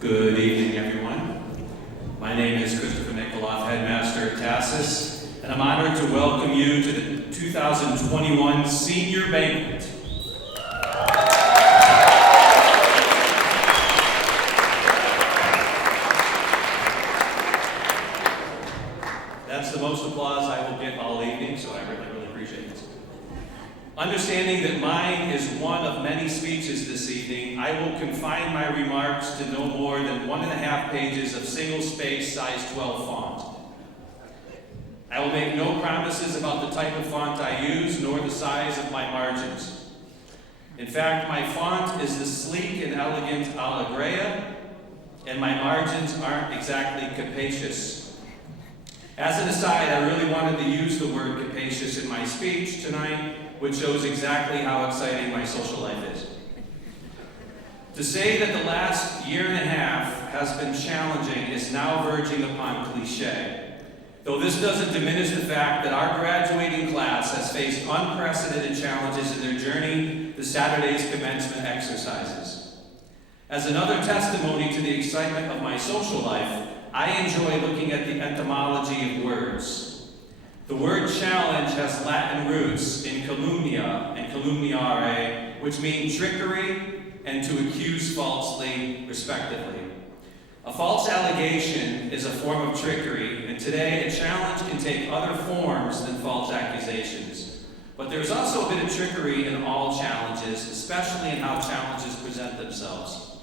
Good evening, everyone. My name is Christopher Nikoloff, Headmaster at TASIS, and I'm honored to welcome you to the 2021 Senior Banquet. That's the most applause I will get all evening, so I really appreciate it. Understanding that mine is one of many speeches this evening, I will confine my remarks to no more than 1.5 pages of single-space size 12 font. I will make no promises about the type of font I use, nor the size of my margins. In fact, my font is the sleek and elegant Allegria, and my margins aren't exactly capacious. As an aside, I really wanted to use the word capacious in my speech tonight, which shows exactly how exciting my social life is. To say that the last 1.5 years has been challenging is now verging upon cliche, though this doesn't diminish the fact that our graduating class has faced unprecedented challenges in their journey to Saturday's commencement exercises. As another testimony to the excitement of my social life, I enjoy looking at the etymology of words. The word challenge has Latin roots in calumnia and calumniare, which mean trickery and to accuse falsely, respectively. A false allegation is a form of trickery, and today a challenge can take other forms than false accusations. But there's also a bit of trickery in all challenges, especially in how challenges present themselves.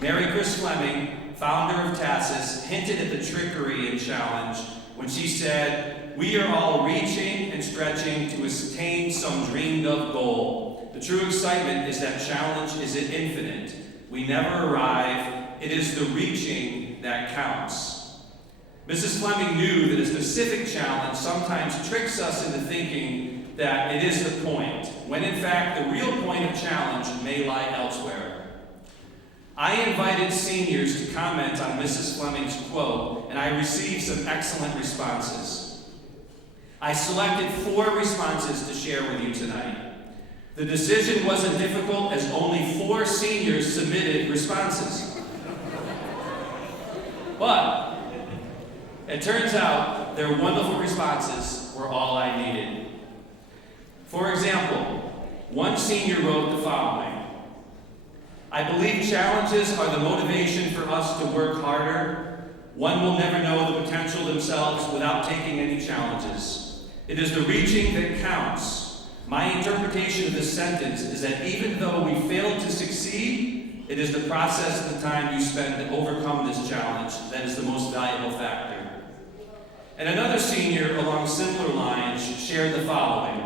Mary Chris Fleming, founder of TASIS, hinted at the trickery in challenge when she said, "We are all reaching and stretching to attain some dreamed of goal. The true excitement is that challenge is infinite. We never arrive. It is the reaching that counts." Mrs. Fleming knew that a specific challenge sometimes tricks us into thinking that it is the point, when in fact the real point of challenge may lie elsewhere. I invited seniors to comment on Mrs. Fleming's quote, and I received some excellent responses. I selected 4 responses to share with you tonight. The decision wasn't difficult as only 4 seniors submitted responses. But it turns out their wonderful responses were all I needed. For example, one senior wrote the following: "I believe challenges are the motivation for us to work harder. One will never know the potential themselves without taking any challenges. It is the reaching that counts. My interpretation of this sentence is that even though we failed to succeed, it is the process and the time you spend to overcome this challenge that is the most valuable factor." And another senior along similar lines shared the following: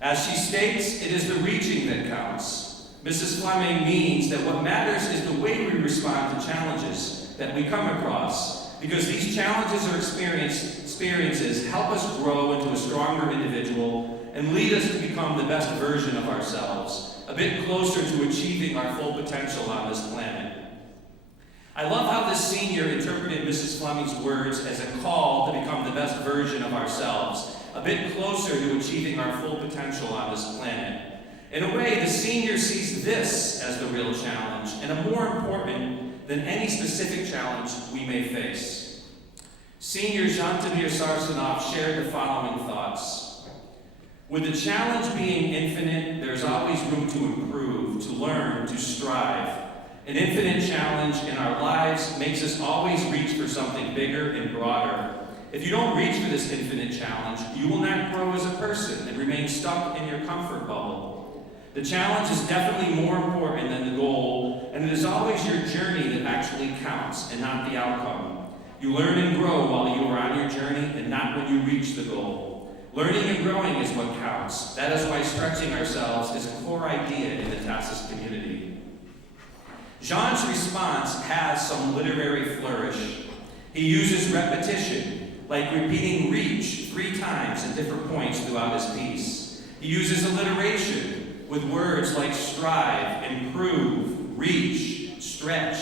"As she states, it is the reaching that counts. Mrs. Fleming means that what matters is the way we respond to challenges that we come across, because these challenges or experiences help us grow into a stronger individual and lead us to become the best version of ourselves, a bit closer to achieving our full potential on this planet." I love how this senior interpreted Mrs. Fleming's words as a call to become the best version of ourselves, a bit closer to achieving our full potential on this planet. In a way, the senior sees this as the real challenge, and a more important than any specific challenge we may face. Senior Zhantemir Sarsenov shared the following thoughts: "With the challenge being infinite, there's always room to improve, to learn, to strive. An infinite challenge in our lives makes us always reach for something bigger and broader. If you don't reach for this infinite challenge, you will not grow as a person and remain stuck in your comfort bubble. The challenge is definitely more important than the goal, and it is always your journey that actually counts and not the outcome. You learn and grow while you are on your journey and not when you reach the goal. Learning and growing is what counts. That is why stretching ourselves is a core idea in the TASIS community." Jean's response has some literary flourish. He uses repetition, like repeating reach 3 times at different points throughout his piece. He uses alliteration, with words like strive, improve, reach, stretch,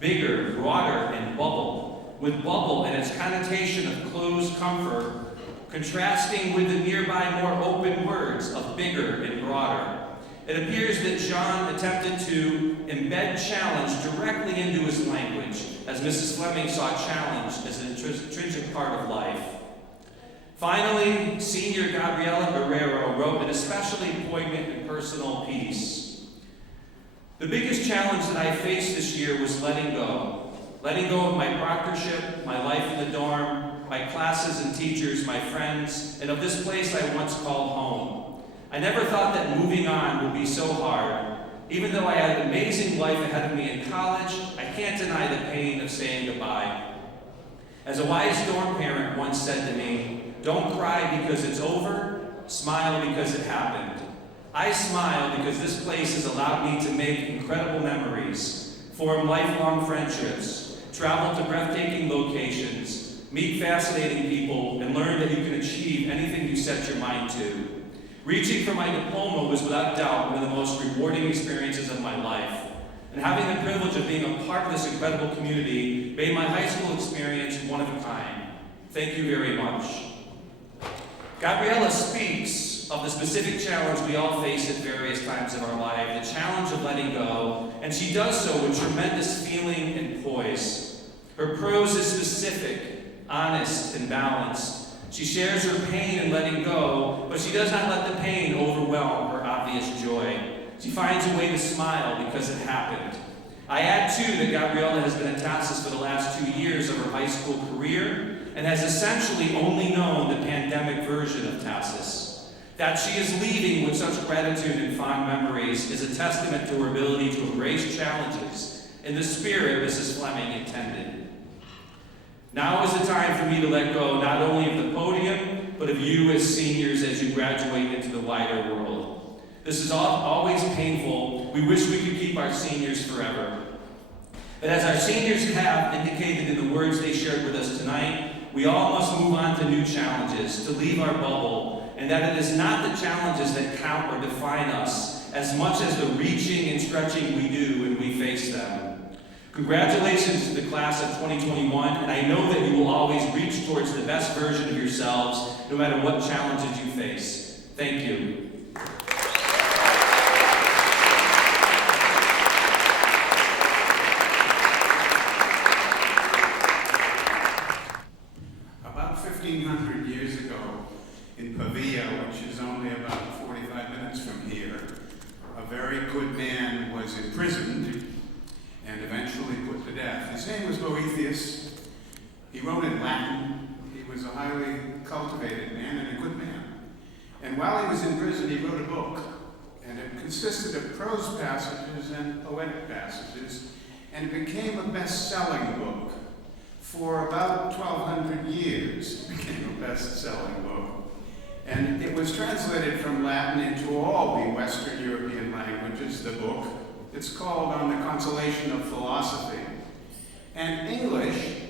bigger, broader, and bubble, with bubble and its connotation of closed comfort, contrasting with the nearby more open words of bigger and broader. It appears that Jean attempted to embed challenge directly into his language, as Mrs. Fleming saw challenge as an intrinsic part of life. Finally, Senior Gabriela Barrero wrote an especially poignant and personal piece. The biggest challenge that I faced this year was letting go. Letting go of my proctorship, my life in the dorm, my classes and teachers, my friends, and of this place I once called home. I never thought that moving on would be so hard. Even though I had an amazing life ahead of me in college, I can't deny the pain of saying goodbye. As a wise dorm parent once said to me, "Don't cry because it's over, smile because it happened." I smile because this place has allowed me to make incredible memories, form lifelong friendships, travel to breathtaking locations, meet fascinating people, and learn that you can achieve anything you set your mind to. Reaching for my diploma was without doubt one of the most rewarding experiences of my life. And having the privilege of being a part of this incredible community made my high school experience one of a kind. Thank you very much. Gabriela speaks of the specific challenge we all face at various times of our life, the challenge of letting go, and she does so with tremendous feeling and poise. Her prose is specific, honest, and balanced. She shares her pain in letting go, but she does not let the pain overwhelm her obvious joy. She finds a way to smile because it happened. I add, too, that Gabriela has been at TASIS for the last 2 years of her high school career and has essentially only known the pandemic version of TASIS. That she is leaving with such gratitude and fond memories is a testament to her ability to embrace challenges in the spirit Mrs. Fleming intended. Now is the time for me to let go not only of the podium, but of you as seniors as you graduate into the wider world. This is always painful. We wish we could keep our seniors forever. But as our seniors have indicated in the words they shared with us tonight, we all must move on to new challenges, to leave our bubble, and that it is not the challenges that count or define us as much as the reaching and stretching we do when we face them. Congratulations to the class of 2021, and I know that you will always reach towards the best version of yourselves, no matter what challenges you face. Thank you. About 1,500 years ago, in Pavia, which is only about 45 minutes from here, a very good man was imprisoned and eventually put to death. His name was Boethius. He wrote in Latin. He was a highly cultivated man and a good man. And while he was in prison, he wrote a book. And it consisted of prose passages and poetic passages. And it became a best-selling book. For about 1,200 years, it became a best-selling book. And it was translated from Latin into all the Western European languages, the book. It's called On the Consolation of Philosophy. And English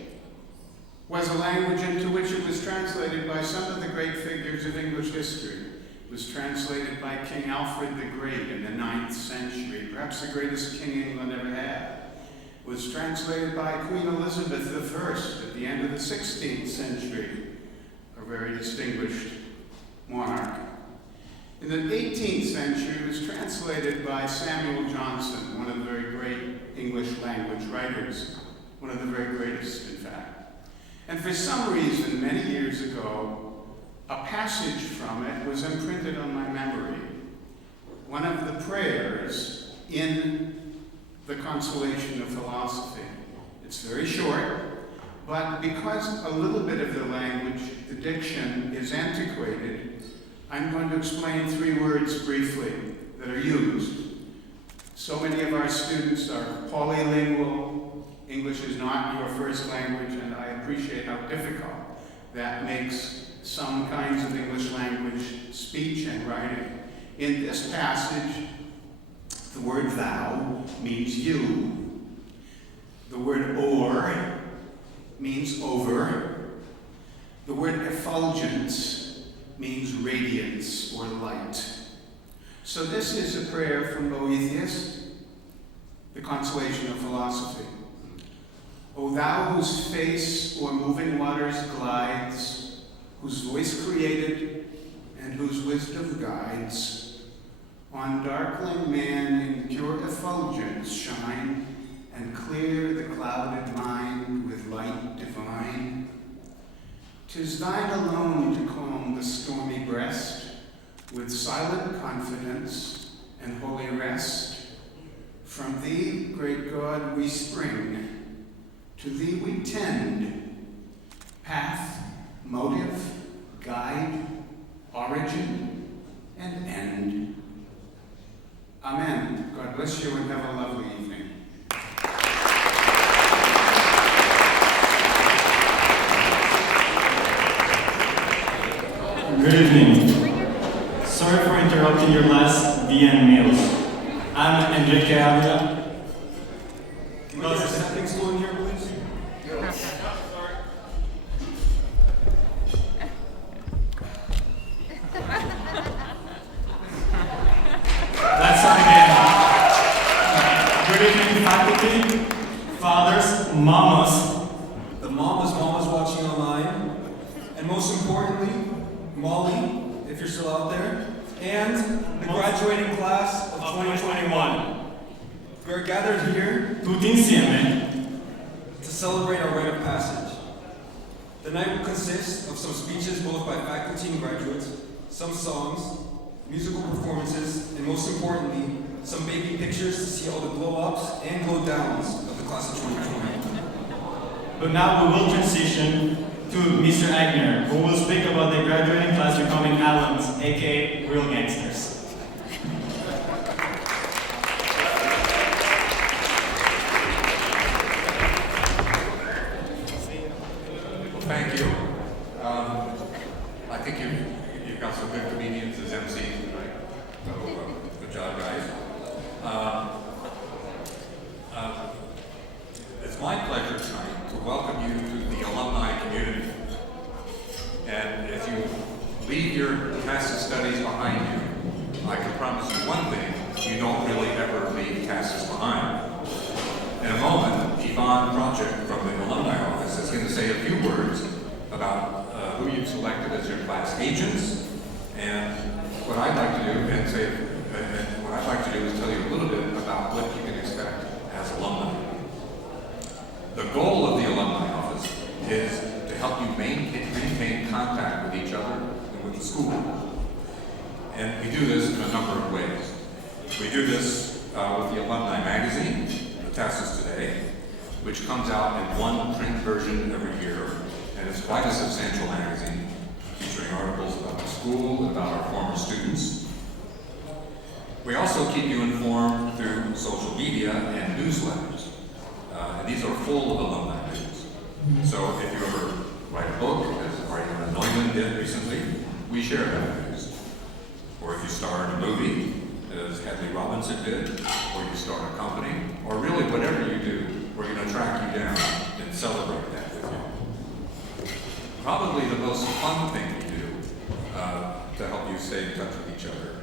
was a language into which it was translated by some of the great figures of English history. It was translated by King Alfred the Great in the 9th century, perhaps the greatest king England ever had. It was translated by Queen Elizabeth I at the end of the 16th century, a very distinguished monarch. In the 18th century, it was translated by Samuel Johnson, one of the very great English language writers, one of the very greatest, in fact. And for some reason, many years ago, a passage from it was imprinted on my memory. One of the prayers in the Consolation of Philosophy. It's very short, but because a little bit of the language, the diction, is antiquated, I'm going to explain 3 words briefly that are used. So many of our students are polylingual. English is not your first language, and I appreciate how difficult that makes some kinds of English language speech and writing. In this passage, the word thou means you. The word or means over. The word effulgence means radiance or light. So this is a prayer from Boethius, the Consolation of Philosophy. O thou whose face o'er moving waters glides, whose voice created and whose wisdom guides, On darkling man in pure effulgence shine, and clear the clouded mind with light divine. 'Tis thine alone to calm the stormy breast, with silent confidence and holy rest. From thee, great God, we spring, to thee we tend, path, motive, guide, origin, and end. Amen. God bless you and have a lovely evening. Good evening. Sorry for interrupting your last VN meals. I'm Enrique Avila. Does the stepping stool in here, please? Let's start again. Good evening, faculty, fathers, mamas. The mamas watching online. And most importantly, Molly, if you're still out there, and the graduating class of 2021. We are gathered here Tutti insieme to celebrate our rite of passage. The night will consist of some speeches both by faculty and graduates, some songs, musical performances, and most importantly, some baby pictures to see all the glow-ups and glow-downs of the class of 2020. But now we will transition to Mr. Eichner, who will speak about the graduating class becoming alums, aka real gangsters. Thank you. I think you've got some good comedians as MCs tonight. So good job, guys. It's my pleasure tonight to welcome you to the alumni community. And if you leave your TASIS studies behind you, I can promise you one thing: you don't really ever leave TASIS behind. In a moment, Yvonne Procyck from the Alumni office is going to say a few words about who you've selected as your class agents, and what I'd like to do is tell you a little bit about what you can expect as alumni. The goal of the Alumni office is to help you maintain contact with each other and with the school. And we do this in a number of ways. We do this with the Alumni magazine, the TASIS Today, which comes out in one print version every year, and it's quite a substantial magazine, featuring articles about the school and about our former students. We also keep you informed through social media and newsletters, and these are full of alumni news. So if you ever write a book, as Ariana Neumann did recently, we share that news. Or if you star in a movie, as Hadley Robinson did, or you start a company, or really whatever you do, we're going to track you down and celebrate that with you. Probably the most fun thing we do to help you stay in touch with each other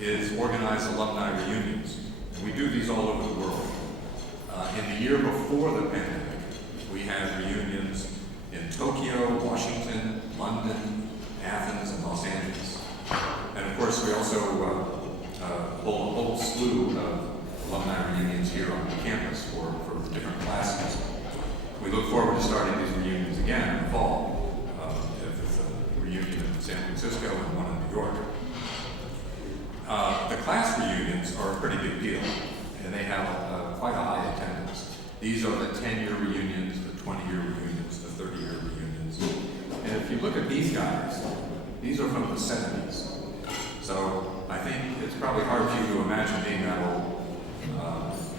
is organize alumni reunions. And we do these all over the world. In the year before the pandemic, we had reunions in Tokyo, Washington, London, Athens, and Los Angeles. And of course, we also hold a whole slew of alumni reunions here on campus for different classes. We look forward to starting these reunions again in the fall. If it's a reunion in San Francisco and one in New York. The class reunions are a pretty big deal, and they have quite a high attendance. These are the 10-year reunions, the 20-year reunions, the 30-year reunions. And if you look at these guys, these are from the 70s. So I think it's probably hard for you to imagine being that old.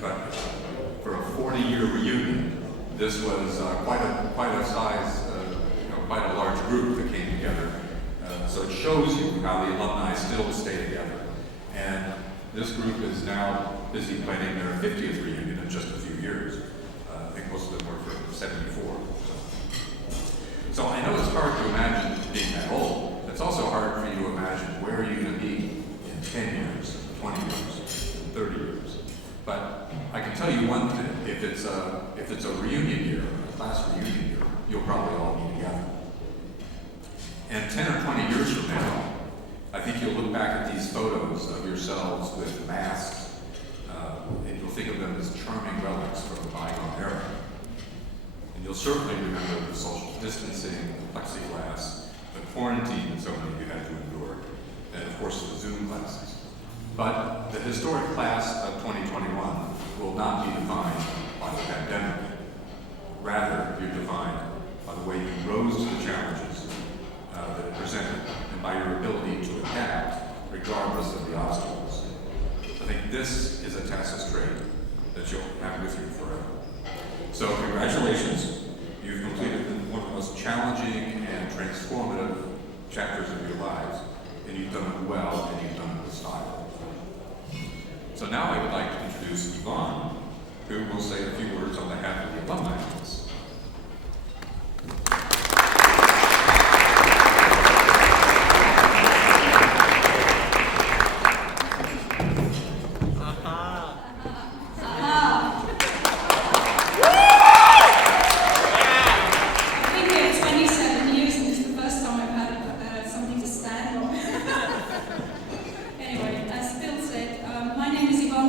But for a 40-year reunion, this was quite a size, quite a large group that came together. So it shows you how the alumni still stay together. And this group is now busy planning their 50th reunion in just a few years. I think most of them were from 74. So I know it's hard to imagine being that old. It's also hard for you to imagine where you're going to be in 10 years, 20 years, 30 years. But I can tell you one thing: if it's a reunion year, a class reunion year, you'll probably all be together. And 10 or 20 years from now, I think you'll look back at these photos of yourselves with masks, and you'll think of them as charming relics from the bygone era. And you'll certainly remember the social distancing, the plexiglass, the quarantine that so many of you had to endure, and of course the Zoom classes. But the historic class of 2021 will not be defined by the pandemic. Rather, you're defined by the way you rose to the challenges that it presented, and by your ability to adapt regardless of the obstacles. I think this is a TASIS trait that you'll have with you forever. So congratulations, you've completed one of the most challenging and transformative chapters of your lives, and you've done it well, and you've done it with style. So now I would like to introduce Yvonne, who will say a few words on behalf of the alumni office.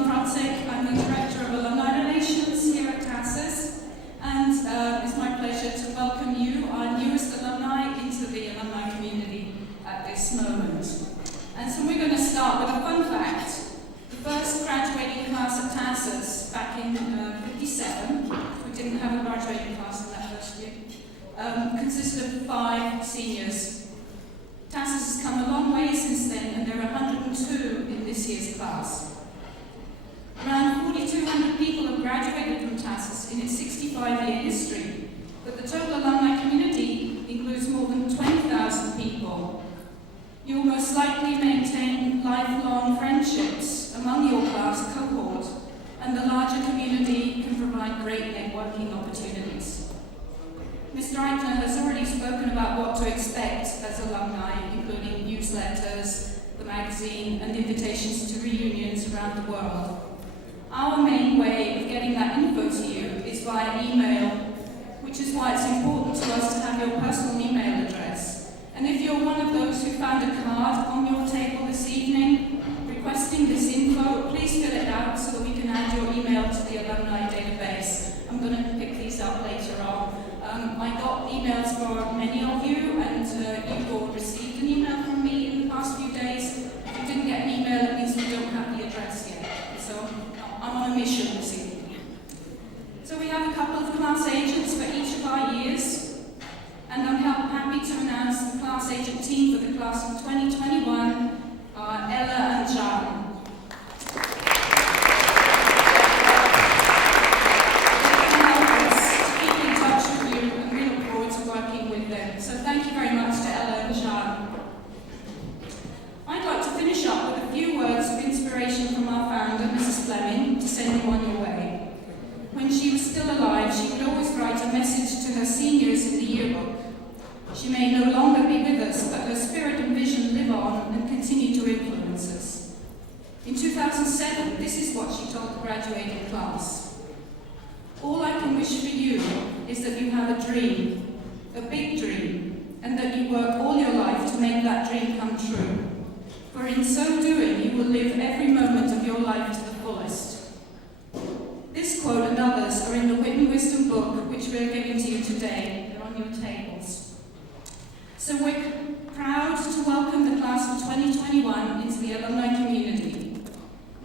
Procyck. I'm the Director of Alumni Relations here at TASIS, and it's my pleasure to welcome you, our newest alumni, into the alumni community at this moment. And so we're going to start with a fun fact. The first graduating class at TASIS back in 57, we didn't have a graduating class in that first year, consisted of 5 seniors. TASIS has come a long way since then, and there are 102 in this year's class. Around 4,200 people have graduated from TASIS in its 65-year history, but the total alumni community includes more than 20,000 people. You will most likely maintain lifelong friendships among your class cohort, and the larger community can provide great networking opportunities. Mr. Eichner has already spoken about what to expect as alumni, including newsletters, the magazine, and invitations to reunions around the world. Our main way of getting that info to you is via email, which is why it's important to us to have your personal email address. And if you're one of those who found a card on your table this evening requesting this info, please fill it out so that we can add your email to the alumni database. I'm going to pick these up later on. I got emails from many of you, and you've all received an email from me in the past few days. If you didn't get an email, it means we don't have the address yet. So I'm on a mission this evening. So we have a couple of class agents for each of our years, and I'm happy to announce the class agent team for the class of 2021 are Ella and Zhantemir. So thank you very much to Ella and Zhantemir. I'd like to finish up with a few words of inspiration from our founder, Mrs. Fleming, to send you on your way. When she was still alive, she would always write a message to her seniors in the yearbook. She may no longer be with us, but her spirit and vision live on and continue to influence us. In 2007, this is what she told the graduating class. All I can wish for you is that you have a dream, a big dream, and that you work all your life to make that dream come true. For in so doing, you will live every moment of your life to the fullest. This quote and others are in the Written Wisdom book, which we are giving to you today. They're on your tables. So we're proud to welcome the class of 2021 into the alumni community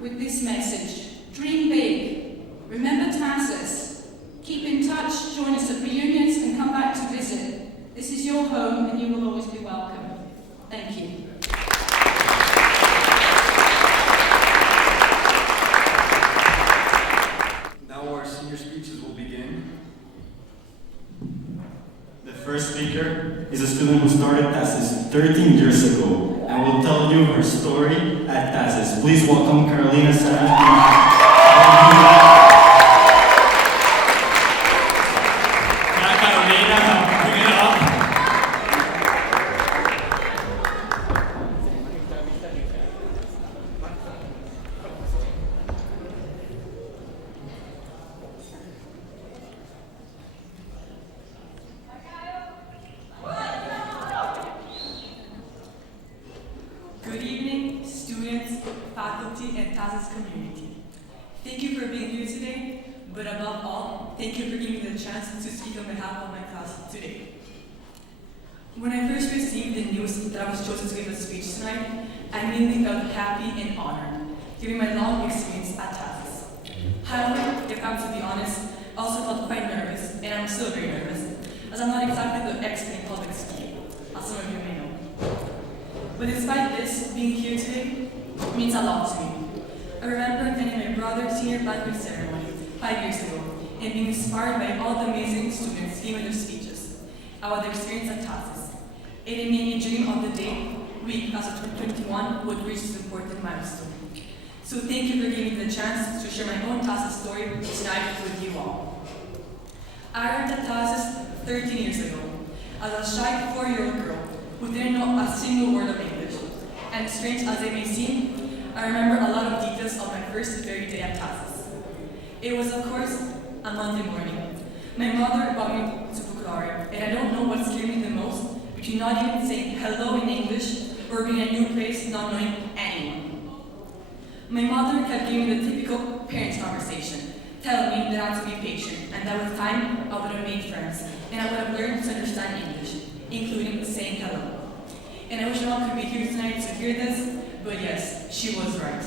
with this message: dream big, remember TASIS, keep in touch, join us at reunions, and come back to visit. This is your home, and you will always be welcome. Thank you. Now our senior speeches will begin. The first speaker is a student who started TASIS 13 years ago and will tell you her story at TASIS. Please welcome Paulina Karstens. Good thank you for giving me the chance to speak on behalf of my class today. When I first received the news that I was chosen to give a speech tonight, I immediately felt happy and honored, given my long experience at TASIS. However, if I'm to be honest, I also felt quite nervous, and I'm still very nervous, as I'm not exactly the expert in public speaking, as some of you may know. But despite this, being here today means a lot to me. I remember attending my brother's senior banquet ceremony 5 years ago, and being inspired by all the amazing students giving their speeches about their experience at TASIS. It made me dream of the day we, class of 2021, would reach this important milestone. So thank you for giving me the chance to share my own TASIS story tonight with you all. I arrived at TASIS 13 years ago as a shy 4-year-old girl who didn't know a single word of English. And strange as it may seem, I remember a lot of details of my first very day at TASIS. It was, of course, a Monday morning. My mother brought me to Bukhari, and I don't know what scared me the most, between not even saying hello in English or being in a new place not knowing anyone. My mother kept giving me the typical parents conversation, telling me that I had to be patient and that with time I would have made friends and I would have learned to understand English, including saying hello. And I wish my mom could be here tonight to hear this, but yes, she was right.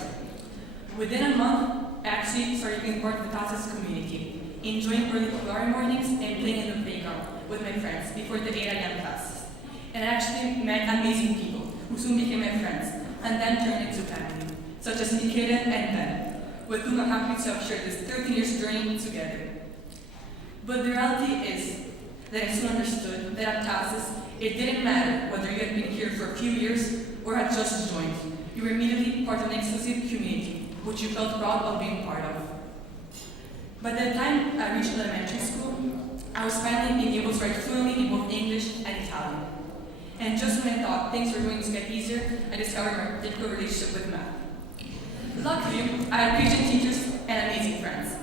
Within a month, I actually started being part of the TASIS community, enjoying early Bukhari mornings and playing in the playground with my friends before the 8 a.m. classes. And I actually met amazing people who soon became my friends and then turned into family, such as Nikita and Ben, with whom I'm happy to have shared this 13 years journey together. But the reality is that I soon understood that at TASIS, it didn't matter whether you had been here for a few years or had just joined. You were immediately part of an exclusive community, which you felt proud of being part of. By the time I reached elementary school, I was finally being able to write fluently in both English and Italian. And just when I thought things were going to get easier, I discovered my difficult relationship with math. Luckily, I had patient teachers and amazing friends.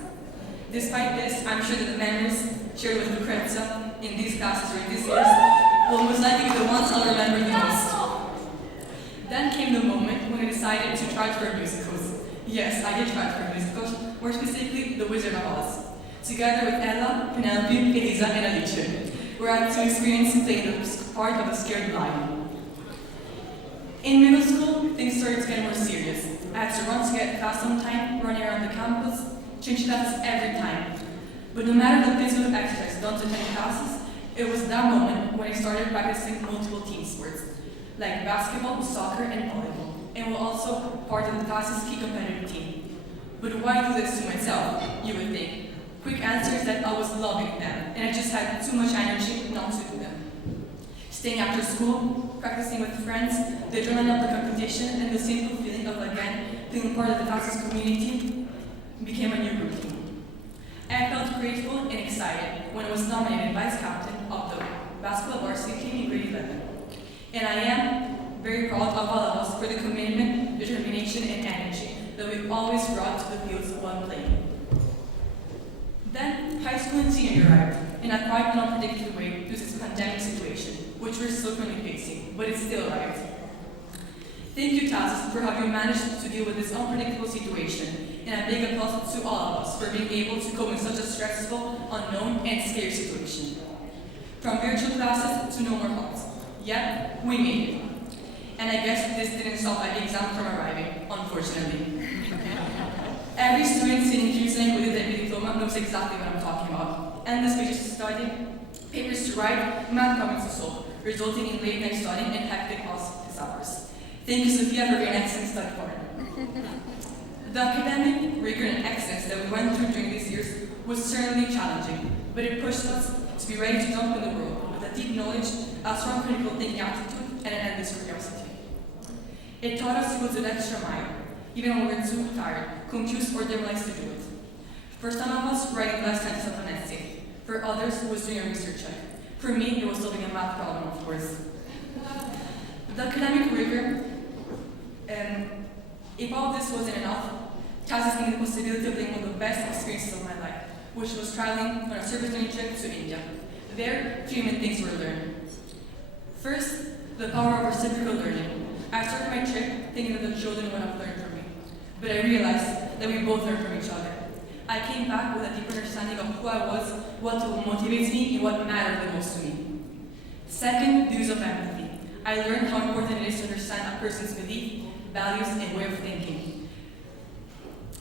Despite this, I'm sure that the memories shared with Lucrezia in these classes during these years will most likely be the ones I'll remember the most. Then came the moment when I decided to try for musicals. Yes, I did try for musicals, more specifically The Wizard of Oz, together with Ella, Penelope, Elisa, and Alice, where I had to experience playing the part of a scared lion. In middle school, things started to get more serious. I had to run to get class on time, running around the campus, change classes every time. But no matter the physical exercise done to attend classes, it was that moment when I started practicing multiple team sports, like basketball, soccer, and volleyball, and was also part of the TASIS key competitive team. But why do this to myself, you would think? Quick answer is that I was loving them, and I just had too much energy not to do them. Staying after school, practicing with friends, the adrenaline of the competition, and the simple feeling of, again, being part of the TASIS community became a new routine. I felt grateful and excited when I was nominated vice captain of the basketball varsity team in grade 11. And I am very proud of all of us for the commitment, determination, and energy that we've always brought to the fields while playing. Then, high school and senior year arrived, in a quite unpredictable way due to this pandemic situation, which we're still currently facing, but it still arrived. Thank you, TASIS, for having managed to deal with this unpredictable situation, and a big applause to all of us for being able to cope in such a stressful, unknown, and scary situation. From virtual classes to no more halls. Yep, we made it. And I guess this didn't stop the exam from arriving, unfortunately. Every student sitting here tonight with a diploma knows exactly what I'm talking about. Endless pages to study, papers to write, math problems to solve, resulting in late night studying and hectic office hours. Thank you, Sophia, for being an excellent study partner. The academic rigor and excellence that we went through during these years was certainly challenging, but it pushed us to be ready to jump in the world with a deep knowledge, a strong critical thinking attitude, and an endless curiosity. It taught us to go to the extra mile, even when we were too tired, confused, or demoralized to do it. For some of us, writing last sentence of an essay. For others, it was doing a research check. For me, it was solving a math problem, of course. The academic rigor, if all this wasn't enough, TASIS gave me the possibility of living one of the best experiences of my life, which was traveling on a service learning trip to India. There, 3 main things were learned. First, the power of reciprocal learning. I started my trip thinking that the children would have learned from me, but I realized that we both learned from each other. I came back with a deeper understanding of who I was, what motivates me, and what mattered the most to me. Second, the use of empathy. I learned how important it is to understand a person's belief, values, and way of thinking.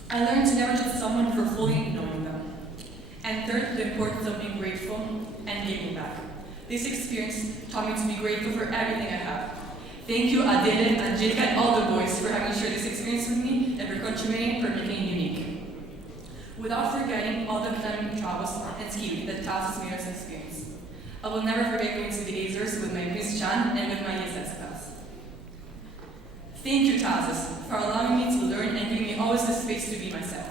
I learned to never judge someone for fully knowing them. And third, the importance of being grateful and giving back. This experience taught me to be grateful for everything I have. Thank you, Adele, Angelica, and all the boys for having shared this experience with me and for contributing for making it unique. Without forgetting all the academic travels and skiing that TASIS made us experience. I will never forget going to the Azores with my Miss Chan and with my ESS class. Thank you, TASIS, for allowing me to learn and giving me always the space to be myself.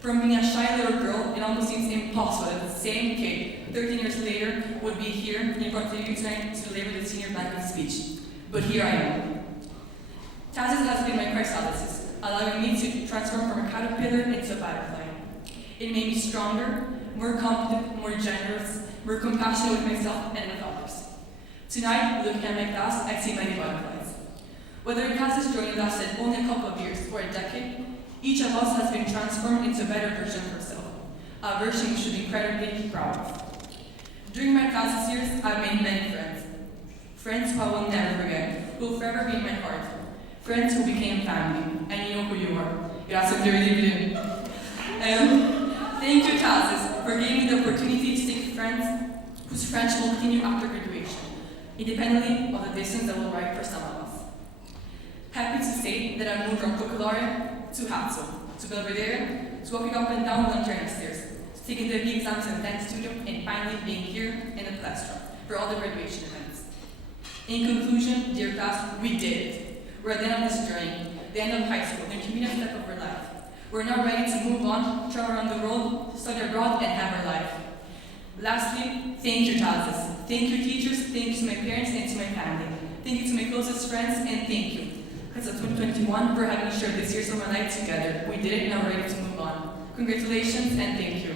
From being a shy little girl, it almost seems impossible that the same kid, 13 years later, would be here in front of you tonight to deliver the Senior Banquet speech. But here I am. TASIS has been my chrysalis, allowing me to transform from a caterpillar into a butterfly. It made me stronger, more confident, more generous, more compassionate with myself and with others. Tonight, looking at my class, I see many butterflies. Whether a class has journey lasted only a couple of years or a decade, each of us has been transformed into a better version of herself, a version we should be incredibly proud of. During my classes years, I've made many friends. Friends who I will never forget, who will forever be in my heart. Friends who became family, and you know who you are. Grazie per Thank you, TASIS, for giving me the opportunity to take friends whose friendship will continue after graduation, independently of the distance that will write for some of us. Happy to say that I moved from Cocolare to Hatzo, to Belvedere, to walking up and down Lanterne stairs, to taking the B exams in the dance studio, and finally being here in the Palestra for all the graduation events. In conclusion, dear class, we did it. We're at the end of this journey, the end of high school, the intermediate step of our life. We're now ready to move on, travel around the world, study abroad, and have our life. Lastly, thank you, TASIS. Thank you, teachers. Thank you to my parents and to my family. Thank you to my closest friends, and thank you, class of 2021, for having shared this years of my life together. We did it, now we're ready to move on. Congratulations, and thank you.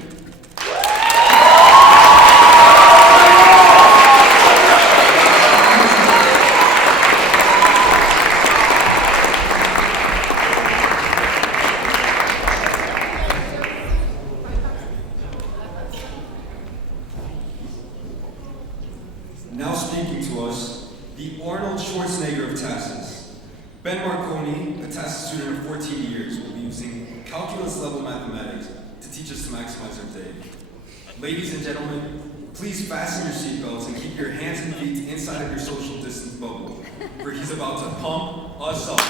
Now speaking to us, the Arnold Schwarzenegger of TASIS. Ben Marconi, a TASIS student of 14 years, will be using calculus-level mathematics to teach us to maximize our day. Ladies and gentlemen, please fasten your seatbelts and keep your hands and feet inside of your social distance bubble, for he's about to pump us up.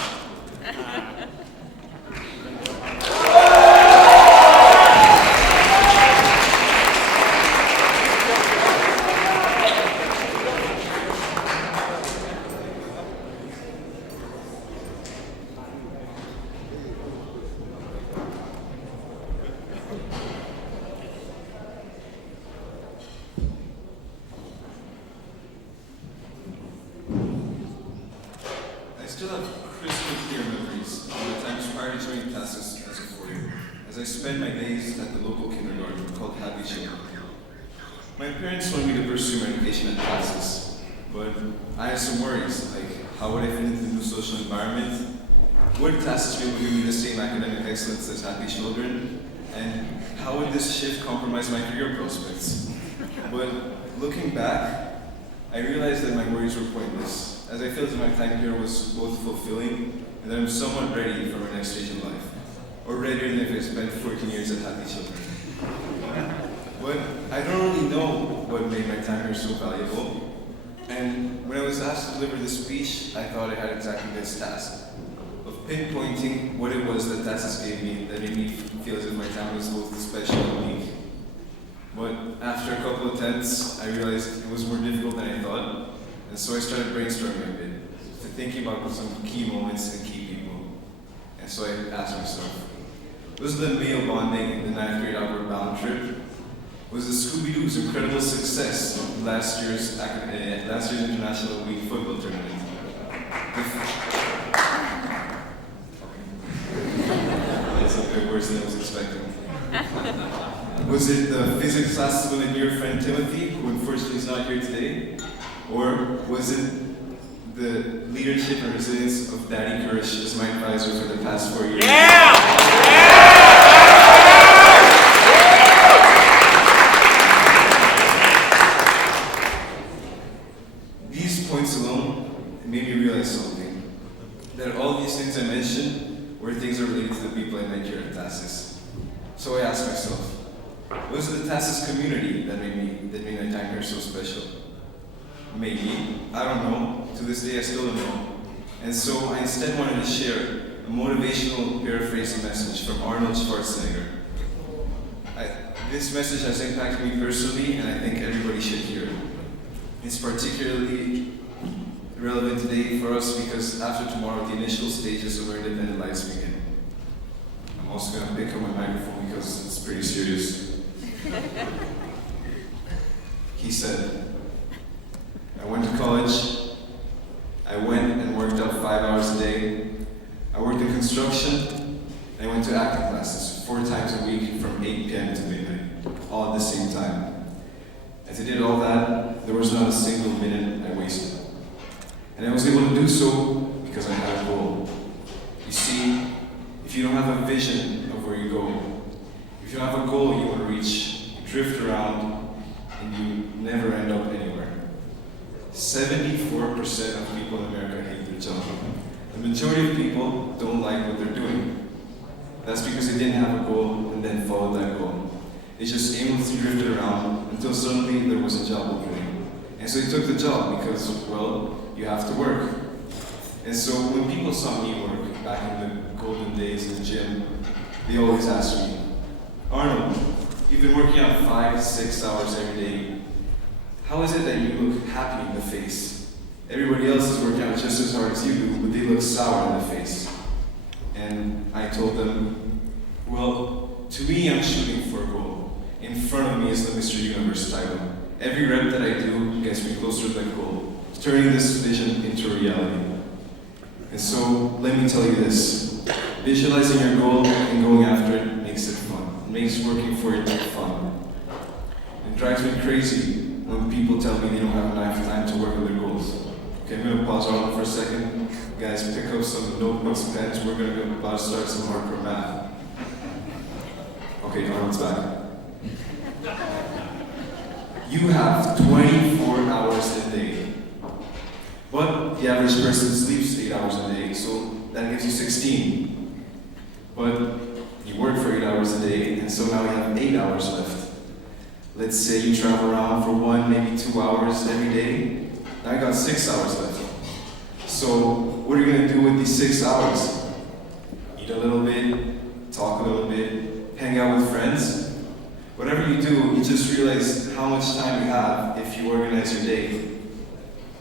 I still have crystal clear memories of the times prior to joining TASIS as a four-year, as I spent my days at the local kindergarten called Happy Children. My parents wanted me to pursue my education at TASIS, but I had some worries, like how would I fit into the new social environment? Would TASIS be able to give me the same academic excellence as Happy Children? And how would this shift compromise my career prospects? But looking back, I realized that my worries were pointless, as I felt that my time here was both fulfilling and that I'm somewhat ready for my next stage in life, or readier than if I spent 14 years at Happy Children. But I don't really know what made my time here so valuable, and when I was asked to deliver this speech, I thought I had exactly this task of pinpointing what it was that TASIS gave me that made me feel as if my time was both special and unique. But after a couple of attempts, I realized it was more difficult than I thought, and so I started brainstorming a bit, thinking about some key moments and key people. And so I asked myself, was the male bonding in the 9th grade outward bound trip? Was the Scooby-Doo's incredible success of last year's International League football tournament? That's a bit worse than I was expecting. Was it the physics class with my dear friend Timothy, who unfortunately is not here today? Or was it the leadership and resilience of Daddy Kirsch as my advisor for the past 4 years? Yeah! Was it the TASIS community that made my time here so special? Maybe. I don't know. To this day, I still don't know. And so I instead wanted to share a motivational paraphrasing message from Arnold Schwarzenegger. This message has impacted me personally, and I think everybody should hear it. It's particularly relevant today for us because after tomorrow, the initial stages of our independent lives begin. I'm also going to pick up my microphone because it's pretty serious. He said, I went to college, I went and worked out 5 hours a day, I worked in construction, and I went to acting classes 4 times a week from 8 p.m. to midnight, all at the same time. As I did all that, there was not a single minute I wasted. And I was able to do so because I had a goal. You see, if you don't have a vision of where you go, if you don't have a goal you want to reach, you drift around and you never end up anywhere. 74% of people in America hate their job. The majority of people don't like what they're doing. That's because they didn't have a goal and then followed that goal. They just aimlessly drifted around until suddenly there was a job opening. And so they took the job because, well, you have to work. And so when people saw me work back in the golden days in the gym, they always asked me, Arnold, you've been working out 5 to 6 hours every day. How is it that you look happy in the face? Everybody else is working out just as hard as you do, but they look sour in the face. And I told them, well, to me, I'm shooting for a goal. In front of me is the Mr. Universe title. Every rep that I do gets me closer to that goal, turning this vision into reality. And so, let me tell you this. Visualizing your goal and going after it makes it fun. It makes working for it fun. It drives me crazy when people tell me they don't have enough time to work on their goals. Okay, I'm gonna pause on for a second. Guys, pick up some notebooks and pens. We're about to start some hardcore math. Okay, Arnold's back. You have 24 hours a day. But the average person sleeps 8 hours a day, so that gives you 16. But you work for 8 hours a day, and so now you have 8 hours left. Let's say you travel around for 1, maybe 2 hours every day. Now you got 6 hours left. So what are you going to do with these 6 hours? Eat a little bit, talk a little bit, hang out with friends. Whatever you do, you just realize how much time you have if you organize your day.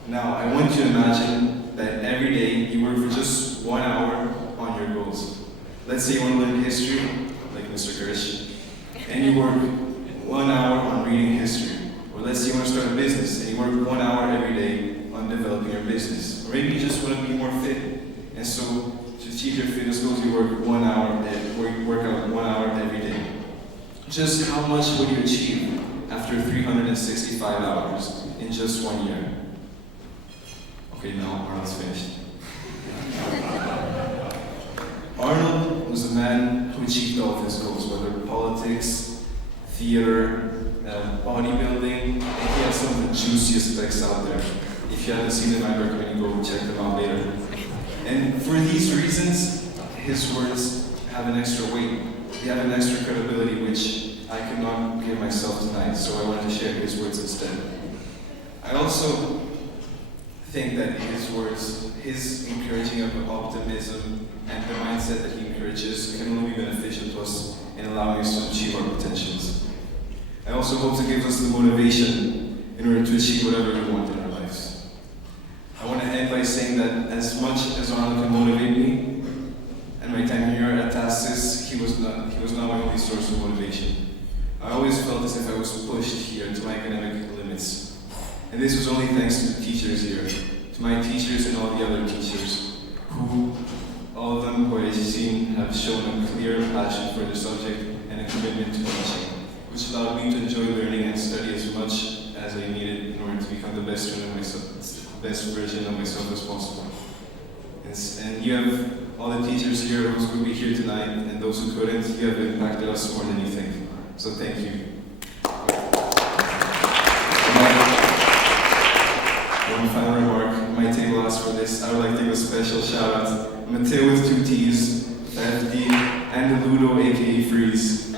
Now, I want you to imagine that every day you work for just 1 hour on your goals. Let's say you want to learn history, like Mr. Gersh, and you work 1 hour on reading history. Or let's say you want to start a business, and you work 1 hour every day on developing your business. Or maybe you just want to be more fit. And so, to achieve your fitness goals, you work 1 hour, work out 1 hour every day. Just how much would you achieve after 365 hours in just 1 year? Okay, now Arnold's finished. Arnold was a man who achieved all of his goals, whether politics, theater, bodybuilding, and he had some of the juiciest specs out there. If you haven't seen them, I recommend you go check them out later. And for these reasons, his words have an extra weight. They have an extra credibility, which I could not give myself tonight, so I wanted to share his words instead. I also think that his words, his encouraging of optimism and the mindset that he encourages can only be beneficial to us in allowing us to achieve our potentials. I also hope it gives us the motivation in order to achieve whatever we want in our lives. I want to end by saying that as much as Arnold can motivate me, and my time here at TASIS, he was not my only source of motivation. I always felt as if I was pushed here to my academic limits. And this was only thanks to the teachers here, to my teachers and all the other teachers, who, all of them who I've seen, have shown a clear passion for the subject and a commitment to teaching, which allowed me to enjoy learning and study as much as I needed in order to become the best version of myself as possible. And you have all the teachers here, those who will be here tonight, and those who couldn't, you have impacted us more than you think. So thank you. One final remark, my table asked for this. I would like to give a special shout out. Matteo with 2 T's, Ph.D, and Ludo aka Freeze.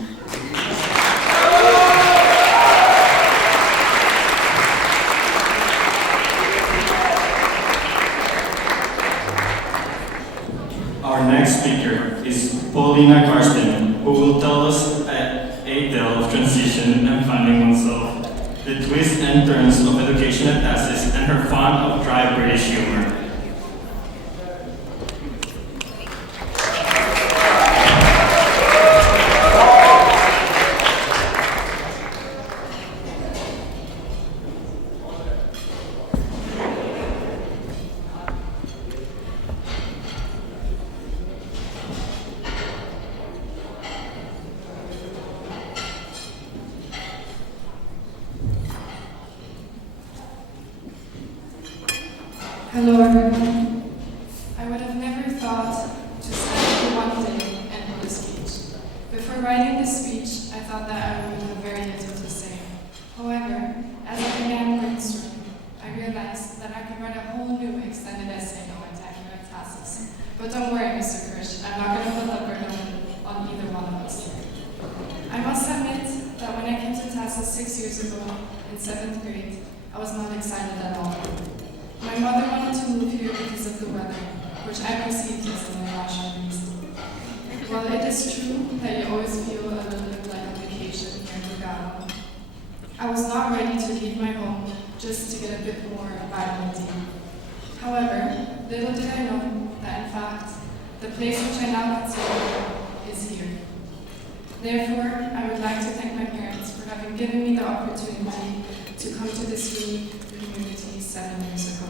Paulina Karstens, who will tell us a tale of transition and finding oneself, the twists and turns of education at TASIS, and her fond of dry British humor. Hello everyone. I would have never thought to stand for one day and hold a speech. Before writing this speech, I thought that I would have very little to say. However, as I began brainstorming, I realized that I could write a whole new extended essay on my time here at TASIS. But don't worry, Mr. Kirsch, I'm not going to put that burden on either one of us. I must admit that when I came to TASIS 6 years ago, in 7th grade, I was not excited at all. My mother wanted to move here because of the weather, which I perceived as an irrational reason. While it is true that you always feel a little bit like a vacation here in Lugano, I was not ready to leave my home just to get a bit more vitamin D. However, little did I know that in fact, the place which I now consider home is here. Therefore, I would like to thank my parents for having given me the opportunity to come to this unique community 7 years ago.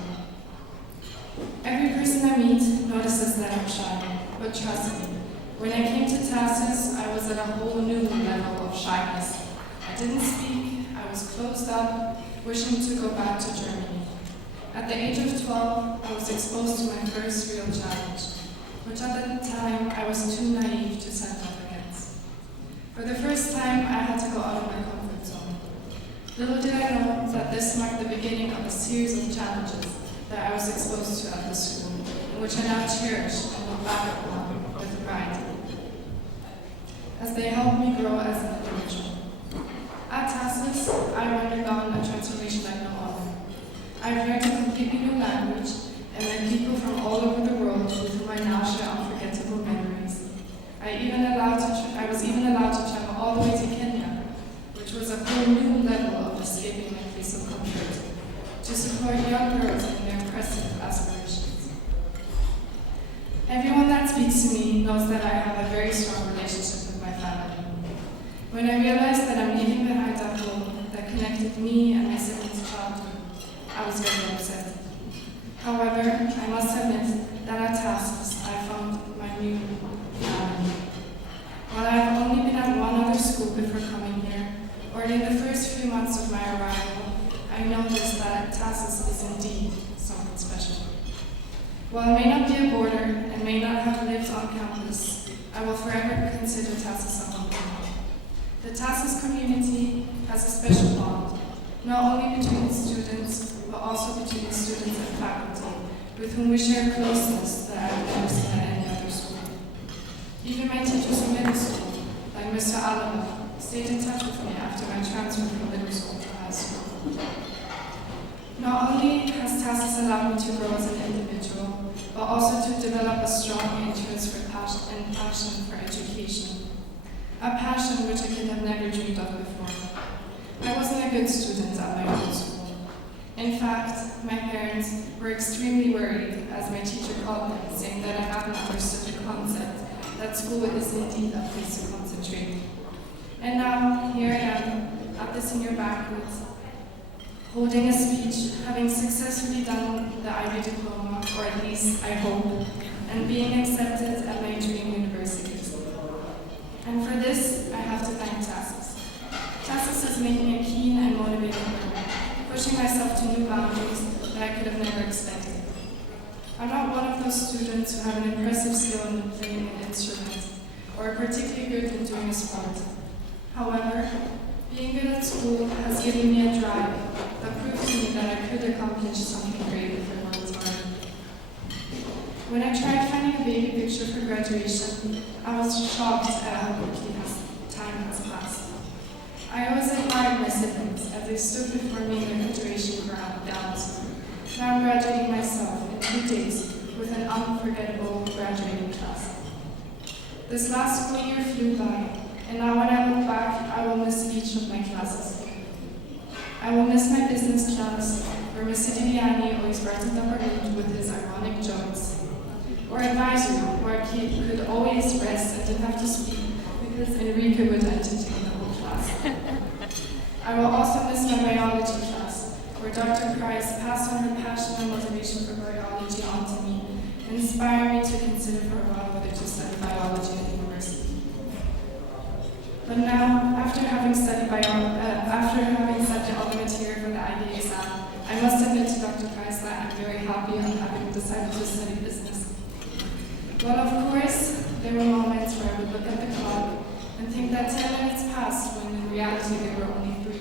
Every person I meet notices that I'm shy, but trust me, when I came to TASIS, I was at a whole new level of shyness. I didn't speak, I was closed up, wishing to go back to Germany. At the age of 12, I was exposed to my first real challenge, which at the time I was too naive to stand up against. For the first time, I had to go out of my comfort zone. Little did I know that this marked the beginning of a series of challenges that I was exposed to at the school, and which I now cherish and look back upon with pride, as they helped me grow as an individual. At TASIS, I've undergone a transformation like no other. I've learned a completely new language and met people from all over the world with whom I now share unforgettable memories. I was even allowed to travel all the way to Kenya, which was a whole new level of escaping my place of comfort, to support young girls in their impressive aspirations. Everyone that speaks to me knows that I have a very strong relationship with my family. When I realized that I'm leaving behind a home that connected me and my siblings' childhood, I was very upset. However, I must admit that at TASIS I found my new family. While I have only been at one other school before coming here, or in the first few months of my arrival, I noticed that TASIS is indeed something special. While it may not be a border and may not have lived on campus, I will forever consider TASIS a home. The TASIS community has a special bond, not only between students, but also between the students and faculty, with whom we share a closeness that I have never seen at any other school. Even my teachers from middle school, like Mr. Alumni, stayed in touch with me after my transfer from middle school to high school. Not only has TASIS allowed me to grow as an individual, but also to develop a strong interest for passion for education. A passion which I could have never dreamed of before. I wasn't a good student at my old school. In fact, my parents were extremely worried, as my teacher called them, saying that I hadn't understood the concept that school is indeed a place to concentrate. And now, here I am, at the Senior Banquet, holding a speech, having successfully done the Ivy diploma, or at least I hope, and being accepted at my dream universities. And for this, I have to thank TASIS. TASIS has made me a keen and motivated learner, pushing myself to new boundaries that I could have never expected. I'm not one of those students who have an impressive skill in playing an instrument, or are particularly good in doing a sport. However, being good at school has given me a drive that proved to me that I could accomplish something great if I worked hard. When I tried finding a baby picture for graduation, I was shocked at how quickly time has passed. I always admired my siblings as they stood before me in their graduation gowns. Now I'm graduating myself in 2 days with an unforgettable graduating class. This last school year flew by, and now when I look back, I will miss each of my classes. I will miss my business class, where Mr. Diviani always brightened up our mood with his ironic jokes. Or advisory, where Kate could always rest and didn't have to speak because Enrique would entertain the whole class. I will also miss my biology class, where Dr. Price passed on her passion and motivation for biology onto me, and inspired me to consider for a while whether to study biology at university. But now, after having studied all the material for the IB exam, I must admit to Dr. Price that I'm very happy on having decided to study business. Well, of course, there were moments where I would look at the clock and think that 10 minutes passed when in reality there were only 3,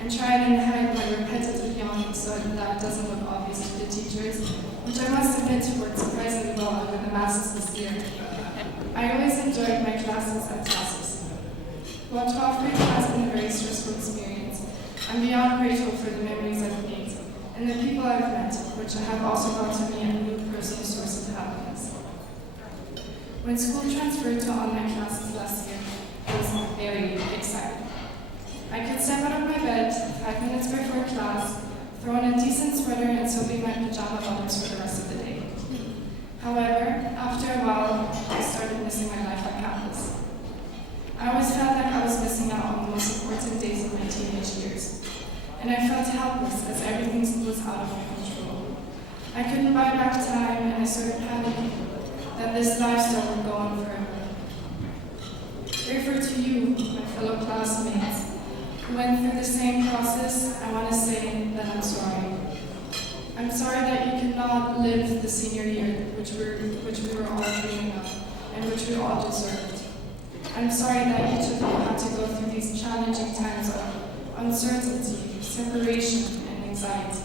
and try and hide my repetitive yawn so that it doesn't look obvious to the teachers, which I must admit worked surprisingly well under the masses this year. I always enjoyed my classes at TASIS. While 12th grade has been a very stressful experience, I'm beyond grateful for the memories I've made and the people I've met, which have also brought to me a new personal source of happiness. When school transferred to online classes last year, I was very excited. I could step out of my bed 5 minutes before class, throw on a decent sweater, and so be my pajama bottoms for the rest of the day. However, after a while, I started missing my life on campus. I always felt like I was missing out on the most important days of my teenage years, and I felt helpless as everything was out of my control. I couldn't buy back time, and I started panicking that this lifestyle would go on forever. Therefore, to you, my fellow classmates, who went through the same process, I want to say that I'm sorry. I'm sorry that you could not live the senior year, which we were all dreaming of, and which we all deserved. I'm sorry that each of you had to go through these challenging times of uncertainty, separation, and anxiety.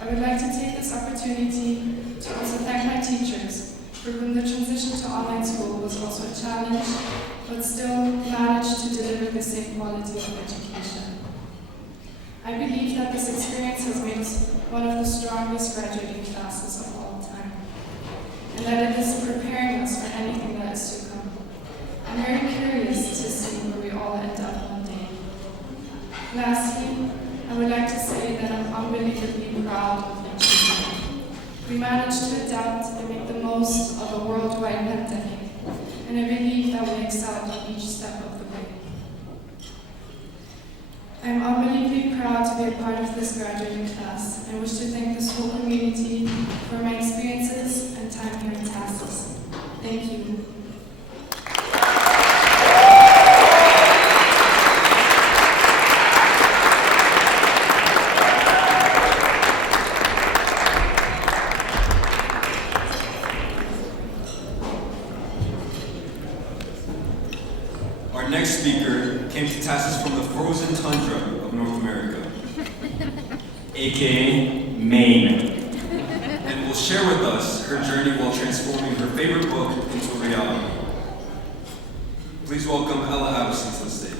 I would like to take this opportunity to also thank my teachers, for whom the transition to online school was also a challenge, but still managed to deliver the same quality of education. I believe that this experience has made us one of the strongest graduating classes of all time, and that it is preparing us for anything that is to come. I'm very curious to see where we all end up one day. Lastly, I would like to say that I'm unbelievably proud of each of you. We managed to adapt and make the most of a worldwide pandemic, and I believe that we excelled on each step of the way. I'm unbelievably proud to be a part of this graduating class and wish to thank the school community for my experiences and time here at TASIS. Thank you. Our next speaker came to TASIS from the frozen tundra of North America, aka Maine. and will share with us her journey while transforming her favorite book into a reality. Please welcome Ella Abisi to the stage.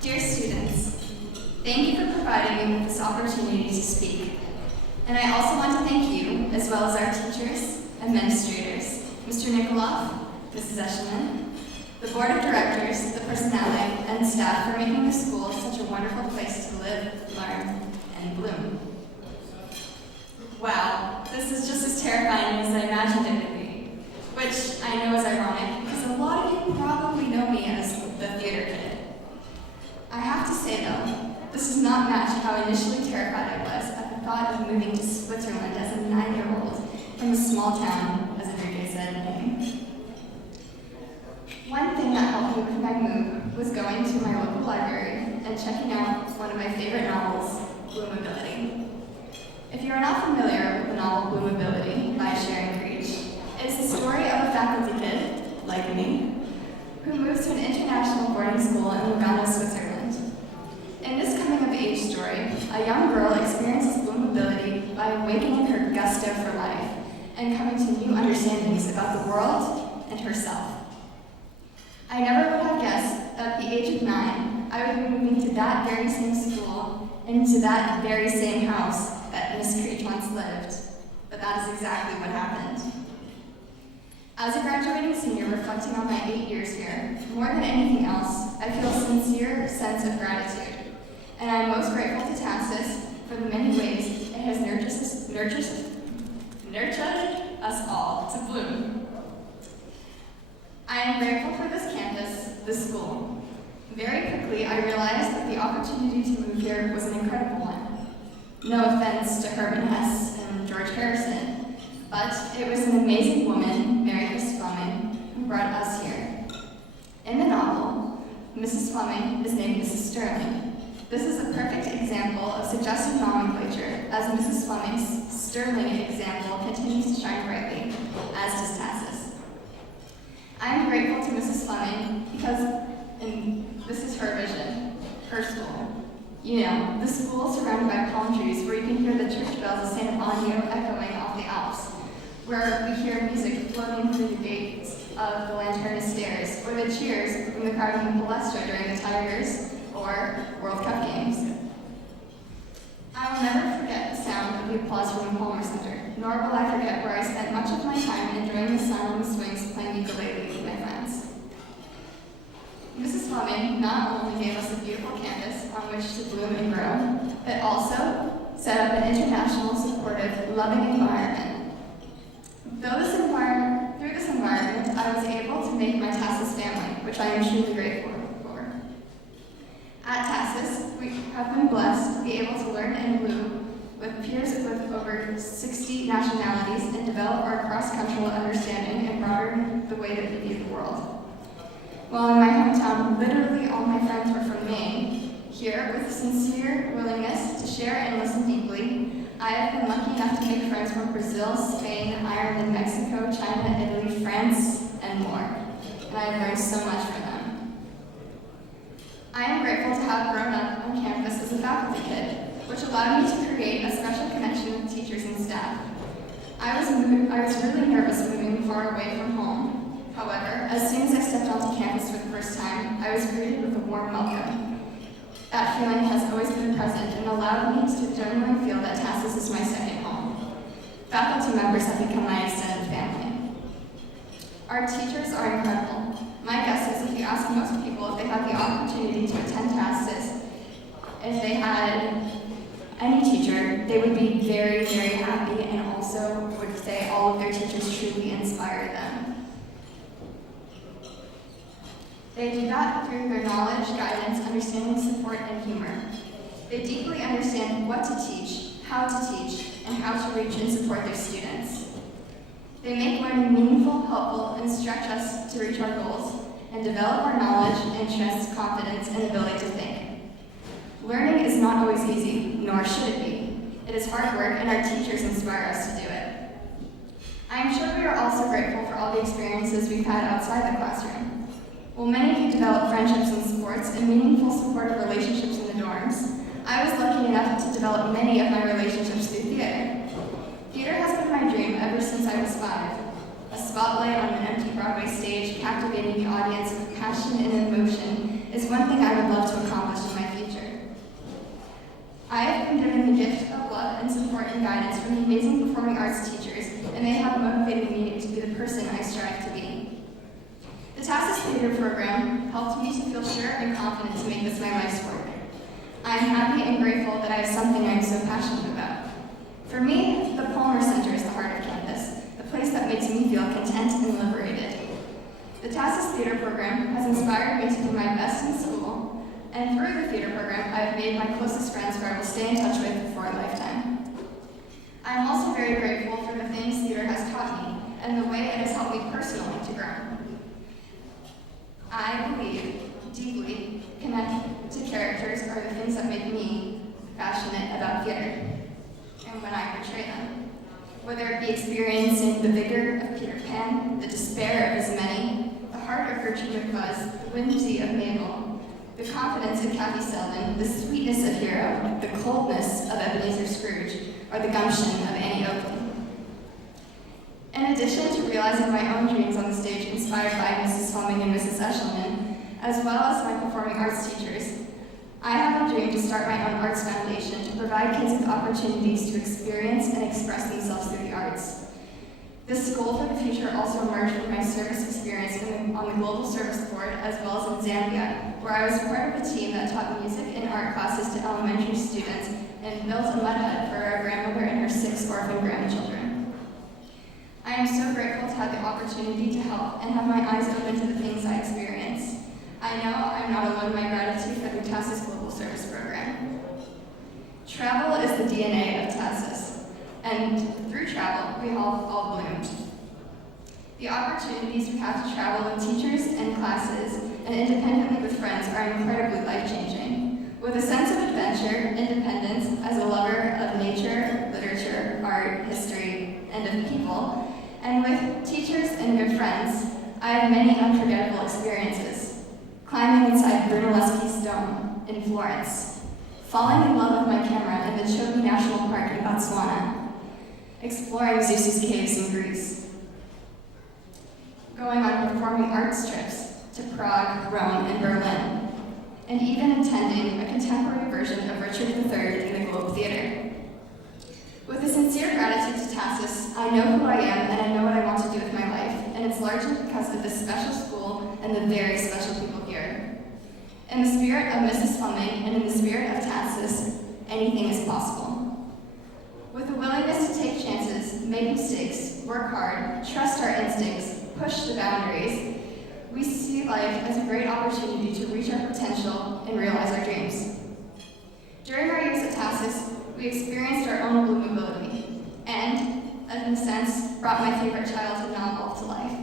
Dear students, thank you for providing me with this opportunity to speak. And I also want to thank you, as well as our teachers, administrators, Mr. Nikoloff, Mrs. Aeschliman, the board of directors, the personnel, and staff for making this school such a wonderful place to live, learn, and bloom. Wow, this is just as terrifying as I imagined it would be, which I know is ironic because a lot of you probably know me as the theater kid. I have to say though, this does not match how initially terrified I was at the thought of moving to Switzerland as a 9-year-old from a small town, as Enrique said, Maine. One thing that helped me with my move was going to my local library and checking out one of my favorite novels, Bloomability. If you are not familiar with the novel Bloomability by Sharon Creech, it is the story of a faculty kid, like me, who moves to an international boarding school in Lugano, Switzerland. In this coming-of-age story, a young girl experiences bloomability mobility by awakening her gusto for life and coming to new understandings about the world and herself. I never would have guessed that at the age of 9, I would be moving to that very same school and to that very same house that Miss Creech once lived. But that is exactly what happened. As a graduating senior reflecting on my 8 years here, more than anything else, I feel a sincere sense of gratitude. And I am most grateful to TASIS for the many ways it has nurtured us all to bloom. I am grateful for this campus, this school. Very quickly, I realized that the opportunity to move here was an incredible one. No offense to Herman Hesse and George Harrison, but it was an amazing woman, Mary Chris Fleming, who brought us here. In the novel, Mrs. Fleming is named Mrs. Sterling. This is a perfect example of suggestive nomenclature, as Mrs. Fleming's Sterling example continues to shine brightly, as does TASIS. I am grateful to Mrs. Fleming because, and this is her vision, her school. You know, the school surrounded by palm trees where you can hear the church bells of St. Antonio echoing off the Alps, where we hear music floating through the gates of the Lanterna Stairs, or the cheers from the crowd in the Palestra during the Tigers or World Cup games. I will never forget the sound of the applause from the Palmer Center, nor will I forget where I spent much of my time enjoying the sun on the swings playing ukulele with my friends. Mrs. Fleming not only gave us a beautiful campus on which to bloom and grow, but also set up an international, supportive, loving environment. Through this environment, I was able to make my TASIS family, which I am truly grateful for. At TASIS, we have been blessed to be able to learn and bloom with peers with over 60 nationalities and develop our cross-cultural understanding and broaden the way that we view the world. While in my hometown, literally all my friends were from Maine, here, with a sincere willingness to share and listen deeply, I have been lucky enough to make friends from Brazil, Spain, Ireland, Mexico, China, Italy, France, and more. And I have learned so much from them. I am grateful to have grown up on campus as a faculty kid, which allowed me to create a special connection with teachers and staff. I was really nervous moving far away from home. However, as soon as I stepped onto campus for the first time, I was greeted with a warm welcome. That feeling has always been present and allowed me to genuinely feel that TASIS is my second home. Faculty members have become my extended family. Our teachers are incredible. My guess is if you ask most people if they had the opportunity to attend TASIS, if they had any teacher, they would be very, very happy and also would say all of their teachers truly inspire them. They do that through their knowledge, guidance, understanding, support, and humor. They deeply understand what to teach, how to teach, and how to reach and support their students. They make learning meaningful, helpful, and stretch us to reach our goals, and develop our knowledge, interests, confidence, and ability to think. Learning is not always easy, nor should it be. It is hard work, and our teachers inspire us to do it. I am sure we are also grateful for all the experiences we've had outside the classroom. While many of you develop friendships in sports and meaningful supportive relationships in the dorms, I was lucky enough to develop many of my relationships through theater. Theater has been my dream ever since I was 5. A spotlight on an empty Broadway stage captivating the audience with passion and emotion is one thing I would love to accomplish in my future. I have been given the gift of love and support and guidance from the amazing performing arts teachers, and they have motivated me to be the person I strive to be. The TASIS Theater program helped me to feel sure and confident to make this my life's work. I am happy and grateful that I have something I am so passionate about. For me, the Palmer Center is the heart of campus, the place that makes me feel content and liberated. The TASIS Theater program has inspired me to do my best in school, and through the theater program, I have made my closest friends who I will stay in touch with for a lifetime. I am also very grateful for the things theater has taught me, and the way it has helped me personally to grow. I believe deeply connected to characters are the things that make me passionate about theater and when I portray them. Whether it be experiencing the vigor of Peter Pan, the despair of his many, the heart of Gertrude McFuzz, the whimsy of Mabel, the confidence of Kathy Selden, the sweetness of Hero, the coldness of Ebenezer Scrooge, or the gumption of Annie Oakley. In addition to realizing my own dreams on the stage inspired by Mrs. Fleming and Mrs. Aeschliman, as well as my performing arts teachers, I have a dream to start my own arts foundation to provide kids with opportunities to experience and express themselves through the arts. This goal for the future also emerged from my service experience on the Global Service Board, as well as in Zambia, where I was part of a team that taught music and art classes to elementary students and built a mud hut for our grandmother and her 6 orphan grandchildren. I am so grateful to have the opportunity to help and have my eyes open to the things I experience. I know I'm not alone in my gratitude for the TASIS Global Service Program. Travel is the DNA of TASIS, and through travel, we have all bloomed. The opportunities we have to travel with teachers and classes and independently with friends are incredibly life-changing. With a sense of adventure, independence, as a lover of nature, literature, art, history, and of people, and with teachers and good friends, I have many unforgettable experiences. Climbing inside Brunelleschi's dome in Florence, falling in love with my camera in the Chobe National Park in Botswana, exploring Zeus's caves in Greece, going on performing arts trips to Prague, Rome, and Berlin, and even attending a contemporary version of Richard III in the Globe Theatre. With a sincere gratitude to TASIS, I know who I am and I know what I want to do with my life, and it's largely because of this special school and the very special people here. In the spirit of Mrs. Fleming and in the spirit of TASIS, anything is possible. With a willingness to take chances, make mistakes, work hard, trust our instincts, push the boundaries, we see life as a great opportunity to reach our potential and realize our dreams. During our years at TASIS, we experienced our own bloomability and, in a sense, brought my favorite childhood novel to life.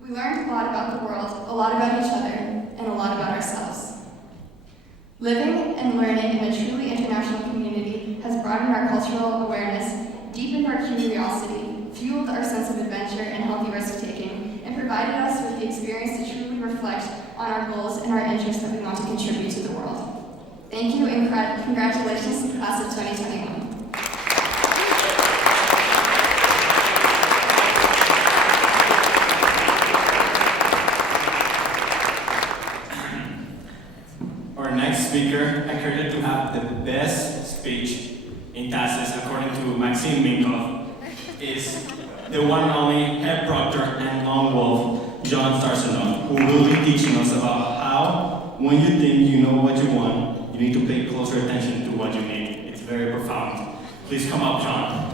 We learned a lot about the world, a lot about each other, and a lot about ourselves. Living and learning in a truly international community has broadened our cultural awareness, deepened our curiosity, fueled our sense of adventure and healthy risk-taking, and provided us with the experience to truly reflect on our goals and our interests that we want to contribute to the world. Thank you and congratulations to the class of 2021. Our next speaker, accredited to have the best speech in TASIS according to Maxime Minkoff, is the one and only head proctor and lone wolf, Zhantemir Sarsenov, who will be teaching us about how, when you think you know what you want, you need to pay closer attention to what you need. It's very profound. Please come up, John.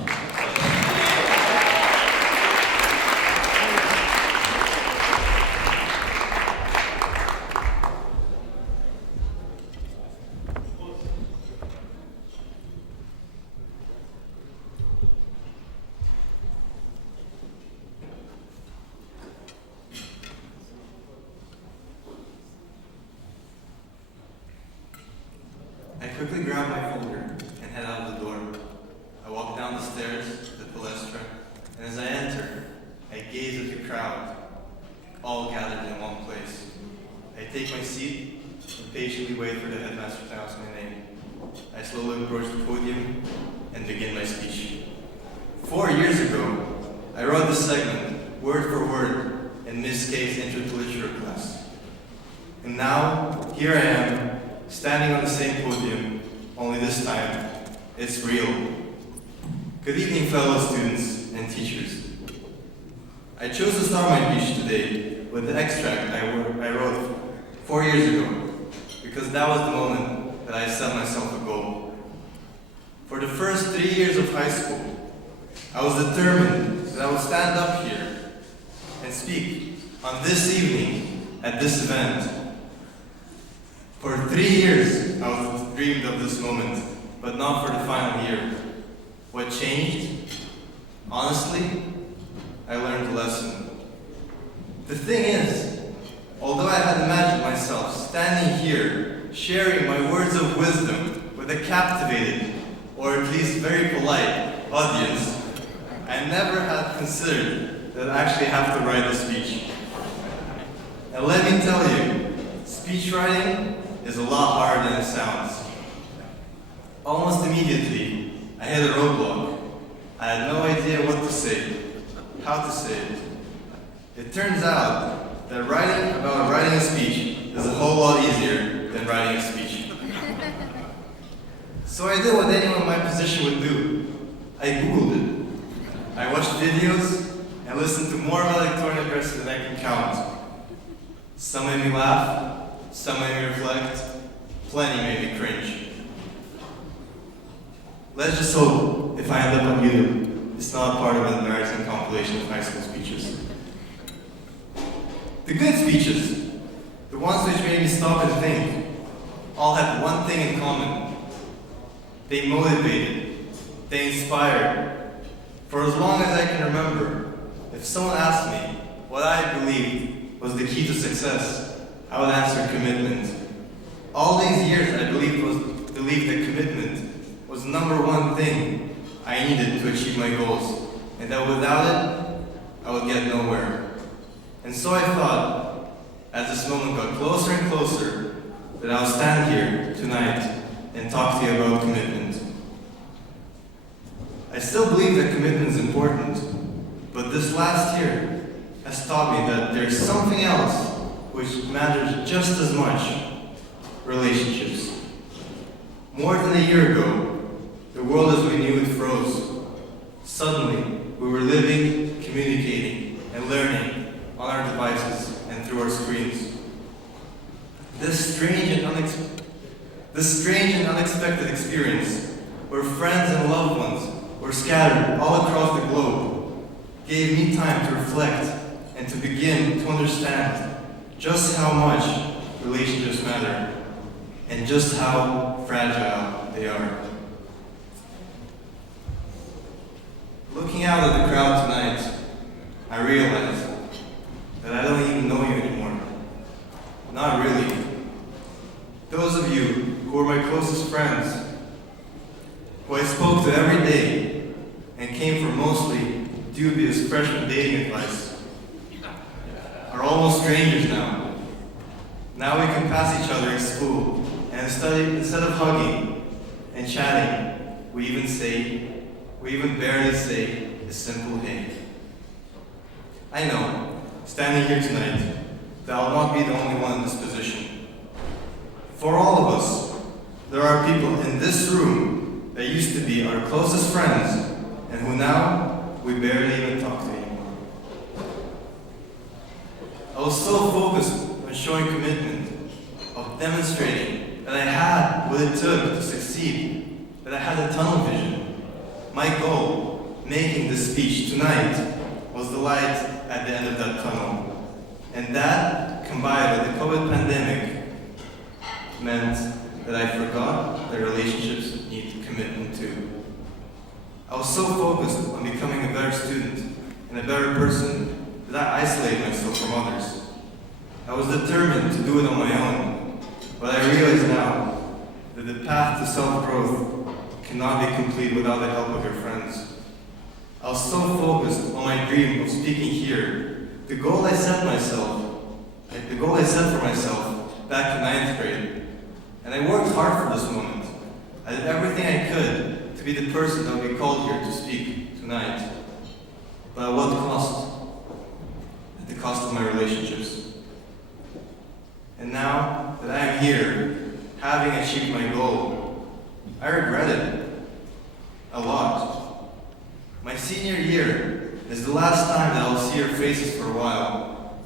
I quickly grab my folder and head out the door. I walk down the stairs to the Palestra, and as I enter, I gaze at the crowd, all gathered in one place. I take my seat and patiently wait for the headmaster to announce my name. I slowly approach the podium and begin my speech. 4 years ago, I wrote this segment, word for word, in Miss K's Intro to Literature class. And now, here I am, standing on the same podium, only this time, it's real. Good evening, fellow students and teachers. I chose to start my speech today with the extract I wrote 4 years ago, because that was the moment that I set myself a goal. For the first 3 years of high school, I was determined that I would stand up here and speak on this evening at this event. For 3 years, I was dreamed of this moment, but not for the final year. What changed? Honestly, I learned a lesson. The thing is, although I had imagined myself standing here, sharing my words of wisdom with a captivated, or at least very polite, audience, I never had considered that I actually have to write a speech. And let me tell you, speech writing is a lot harder than it sounds. Almost immediately, I hit a roadblock. I had no idea what to say, how to say it. It turns out that writing a speech is a whole lot easier than writing a speech. So I did what anyone in my position would do. I Googled it. I watched videos and listened to more valedictorian addresses than I can count. Some made me laugh, some made me reflect, plenty made me cringe. Let's just hope, if I end up on YouTube, it's not part of an embarrassing compilation of high school speeches. The good speeches, the ones which made me stop and think, all had one thing in common. They motivated, they inspired. For as long as I can remember, if someone asked me what I believed was the key to success, I would answer commitment. All these years I believed that commitment was the number one thing I needed to achieve my goals, and that without it, I would get nowhere. And so I thought, as this moment got closer and closer, that I would stand here tonight and talk to you about commitment. I still believe that commitment is important, but this last year has taught me that there's something else which matters just as much: relationships. More than a year ago, the world as we knew it froze. Suddenly, we were living, communicating, and learning on our devices and through our screens. This strange and unexpected experience, where friends and loved ones were scattered all across the globe, gave me time to reflect and to begin to understand just how much relationships matter and just how fragile they are. Looking out at the crowd tonight, I realized that I don't even know you anymore. Not really. Those of you who are my closest friends, who I spoke to every day and came for mostly dubious freshman dating advice, are almost strangers now. Now we can pass each other in school, and instead of hugging and chatting, we even barely say a simple hey. I know, standing here tonight, that I'll not be the only one in this position. For all of us, there are people in this room that used to be our closest friends and who now we barely even talk to anymore. I was so focused on showing commitment, of demonstrating that I had what it took to succeed, that I had a tunnel vision. My goal, making this speech tonight, was the light at the end of that tunnel. And that, combined with the COVID pandemic, meant that I forgot that relationships need commitment too. I was so focused on becoming a better student and a better person that I isolated myself from others. I was determined to do it on my own, but I realize now that the path to self-growth cannot be complete without the help of your friends. I was so focused on my dream of speaking here, the goal I set for myself back in 9th grade. And I worked hard for this moment. I did everything I could to be the person that would be called here to speak tonight. But at what cost? At the cost of my relationships. And now that I am here, having achieved my goal, I regret it a lot. My senior year is the last time that I'll see your faces for a while.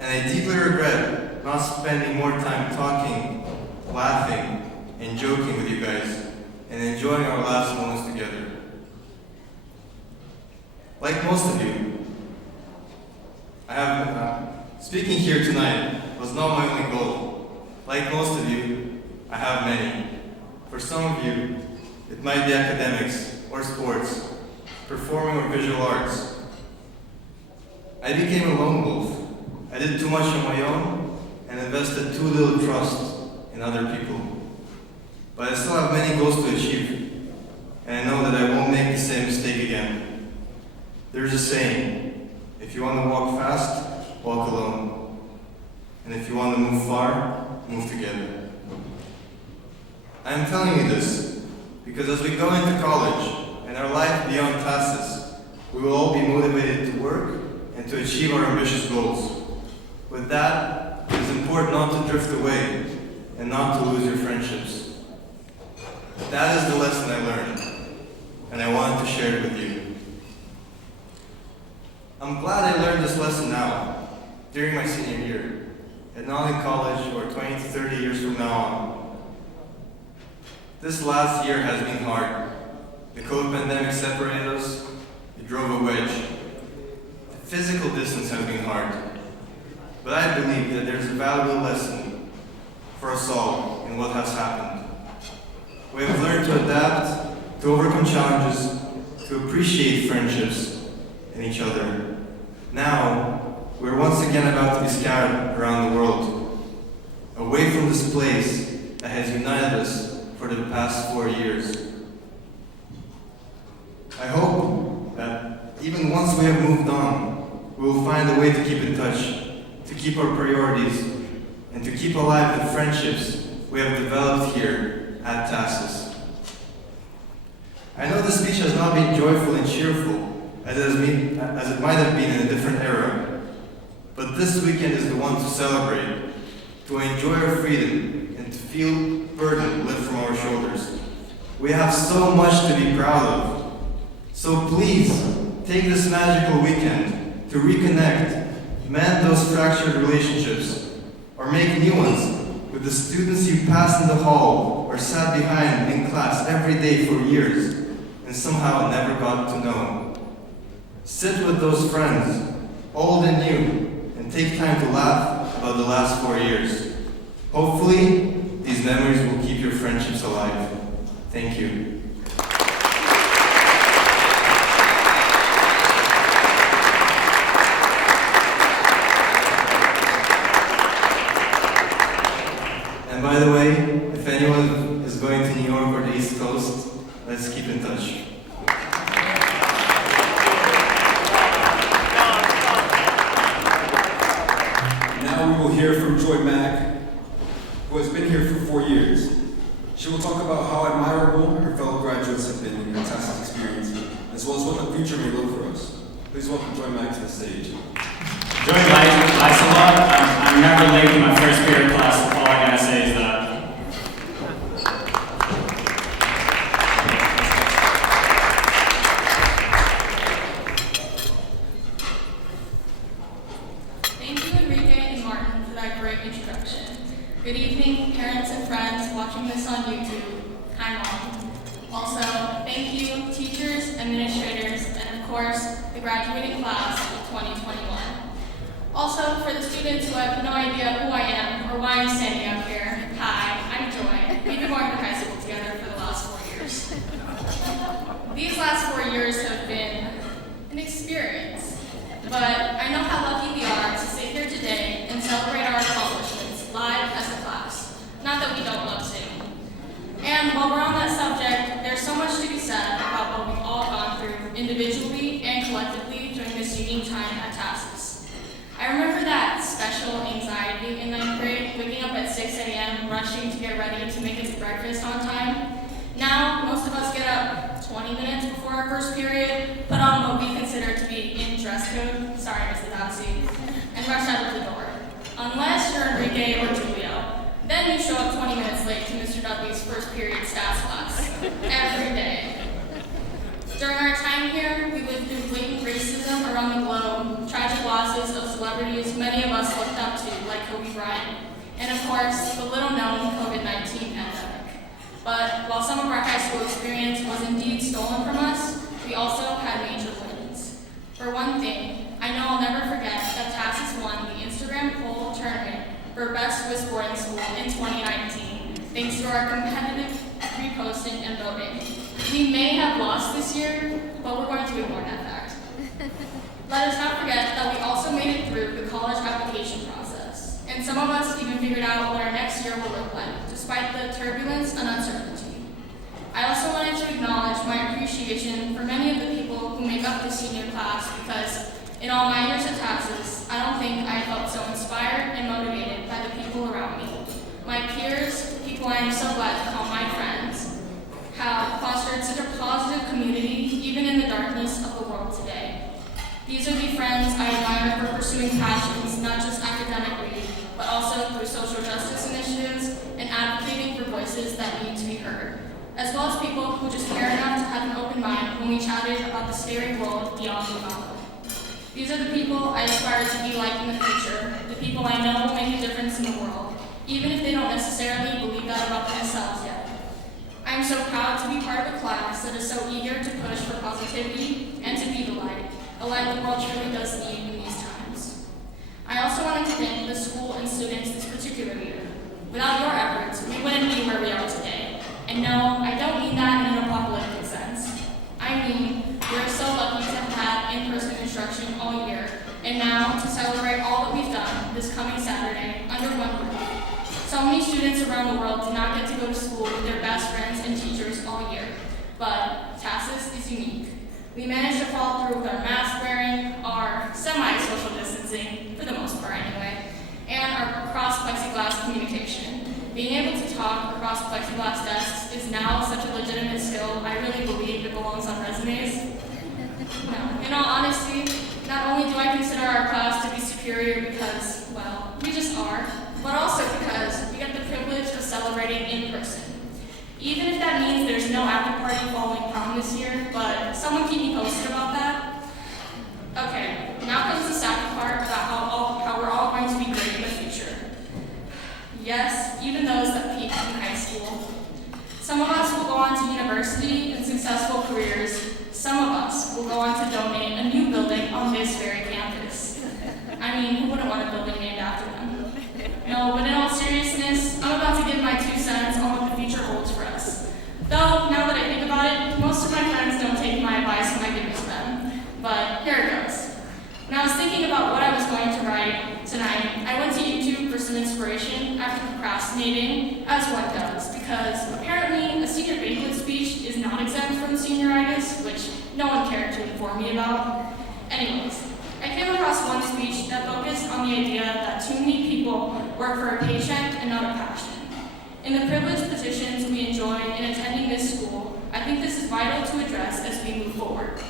And I deeply regret not spending more time talking, laughing, and joking with you guys, and enjoying our last moments together. Like most of you, speaking here tonight was not my only goal. Like most of you, I have many. For some of you, it might be academics or sports, performing or visual arts. I became a lone wolf. I did too much on my own and invested too little trust in other people. But I still have many goals to achieve, and I know that I won't make the same mistake again. There's a saying, if you want to walk fast, walk alone. And if you want to move far, move together. I am telling you this Because as we go into college and our life beyond TASIS, we will all be motivated to work and to achieve our ambitious goals. With that, it is important not to drift away and not to lose your friendships. That is the lesson I learned, and I wanted to share it with you. I'm glad I learned this lesson now, during my senior year, and not in college or 20 to 30 years from now on. This last year has been hard. The COVID pandemic separated us, it drove a wedge. The physical distance has been hard. But I believe that there's a valuable lesson for us all in what has happened. We have learned to adapt, to overcome challenges, to appreciate friendships and each other. Now, we're once again about to be scattered around the world, away from this place that has united us for the past 4 years. I hope that even once we have moved on, we will find a way to keep in touch, to keep our priorities, and to keep alive the friendships we have developed here at TASIS. I know this speech has not been joyful and cheerful as it might have been in a different era, but this weekend is the one to celebrate, to enjoy our freedom, and to feel burden lift from our shoulders. We have so much to be proud of. So please, take this magical weekend to reconnect, mend those fractured relationships, or make new ones with the students you passed in the hall or sat behind in class every day for years and somehow never got to know. Sit with those friends, old and new, and take time to laugh about the last 4 years. Hopefully, these memories will keep your friendships alive. Thank you. And by the way, if anyone is going to New York or the East Coast, let's keep in touch. Now we will hear from Joy Mack, who has been here for 4 years. She will talk about how admirable her fellow graduates have been in her TASIS experience, as well as what the future may look for us. Please welcome Joy Mack to the stage. Joy likes a lot. I'm never late to my first period class. All I gotta say is that. Thank you, Enrique and Martin, for that great introduction. Good evening, parents and friends watching this on YouTube. Hi, Mom. Also, thank you, teachers, administrators, and of course, the graduating class of 2021. Also, for the students who have no idea who I am or why I'm standing up here, hi, I'm Joy. We've been going to high school together for the last 4 years. These last 4 years have been an experience, but I know how lucky we are to sit here today and celebrate our accomplishments live as a class. Not that we don't love singing. And while we're on that subject, there's so much to be said about what we've all gone through individually and collectively during this unique time at TASIS. I remember that special anxiety in 9th grade, waking up at 6 a.m., rushing to get ready to make it to breakfast on time. Now, most of us get up 20 minutes before our first period, put on what we consider to be in dress code, sorry, Mrs. Abisi, and rush out of the door. Unless you're Enrique or Julio. Then you show up 20 minutes late to Mr. Dudley's first period stats class. Every day. During our time here, we lived through blatant racism around the globe, tragic losses of celebrities many of us looked up to, like Kobe Bryant, and of course, the little-known COVID-19 pandemic. But while some of our high school experience was indeed stolen from us, we also had major wins. For one thing, I know I'll never forget that TASIS won the Instagram poll tournament for Best Swiss Boarding School in 2019, thanks to our competitive reposting and voting. We may have lost this year, but we're going to ignore that fact. Let us not forget that we also made it through the college application process, and some of us even figured out what our next year will look like, despite the turbulence and uncertainty. I also wanted to acknowledge my appreciation for many of the people who make up the senior class, because in all my years at TASIS, I don't think I felt so inspired and motivated by the people around me. My peers, people I am so glad to call my friends, have fostered such a positive community, even in the darkness of the world today. These are the friends I admire for pursuing passions, not just academically, but also through social justice initiatives and advocating for voices that need to be heard, as well as people who just care enough to have an open mind when we chatted about the scary world beyond the novel. These are the people I aspire to be like in the future, the people I know will make a difference in the world, even if they don't necessarily believe that about themselves yet. I am so proud to be part of a class that is so eager to push for positivity and to be the light, a light the world truly does need in these times. I also wanted to thank the school and students this particular year. Without your efforts, we wouldn't be where we are today. And no, I don't mean that in an apocalyptic sense. I mean, we're so lucky to have had in-person instruction all year, and now to celebrate all that we've done this coming Saturday under one roof. So many students around the world do not get to go to school with their best friends and teachers all year, but TASIS is unique. We managed to follow through with our mask wearing, our semi-social distancing, for the most part anyway, and our cross-plexiglass communication. Being able to talk across plexiglass desks is now such a legitimate skill, I really believe it belongs on resumes. No, in all honesty, not only do I consider our class to be superior because, well, we just are, but also because we get the privilege of celebrating in person. Even if that means there's no after party following prom this year, but someone keep me posted about that. Okay, now comes the sad part about how we're all going to be great in the future. Yes, even those that peaked in high school. Some of us will go on to university and successful careers. Some of us will go on to donate a new building on this very campus. I mean, who wouldn't want a building named after them? No, but in all seriousness, I'm about to give my 2 cents on what the future holds for us. Though, now that I think about it, most of my friends don't take my advice when I give it to them. But here it goes. When I was thinking about what I was going to write tonight, I went to YouTube for some inspiration after procrastinating, as one does, because apparently a senior banquet speech is not exempt from senioritis, which no one cared to inform me about. Anyways, I came across one speech that focused on the idea that too many people work for a paycheck and not a passion. In the privileged positions we enjoy in attending this school, I think this is vital to address as we move forward.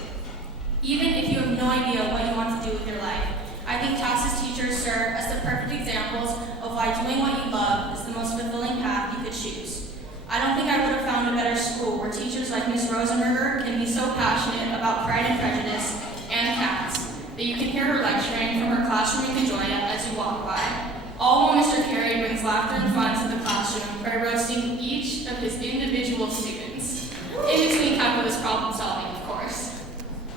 Even if you have no idea what you want to do with your life, I think TASIS teachers serve as the perfect examples of why doing what you love is the most fulfilling path you could choose. I don't think I would have found a better school where teachers like Ms. Rosenberger can be so passionate about Pride and Prejudice and cats that you can hear her lecturing from her classroom in Kajoya as you walk by. All while Mr. Carey brings laughter and fun to the classroom by roasting each of his individual students, in between calculus problem solving, of course.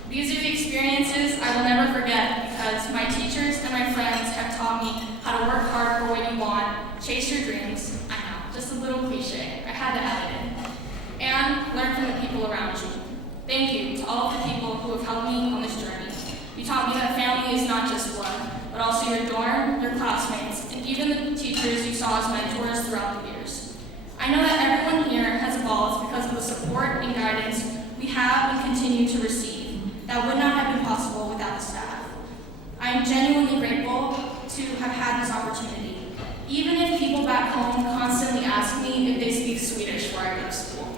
These are the experiences I will never forget because my teachers and my friends have taught me how to work hard for what you want, chase your dreams, I know, just a little cliche, I had to add it in, and learn from the people around you. Thank you to all of the people who have helped me on this journey. You taught me that family is not just blood, but also your dorm, your classmates, and even the teachers you saw as mentors throughout the years. I know that everyone here has evolved because of the support and guidance we have and continue to receive. That would not have been possible without the staff. I am genuinely grateful to have had this opportunity, even if people back home constantly ask me if they speak Swedish where I go to school.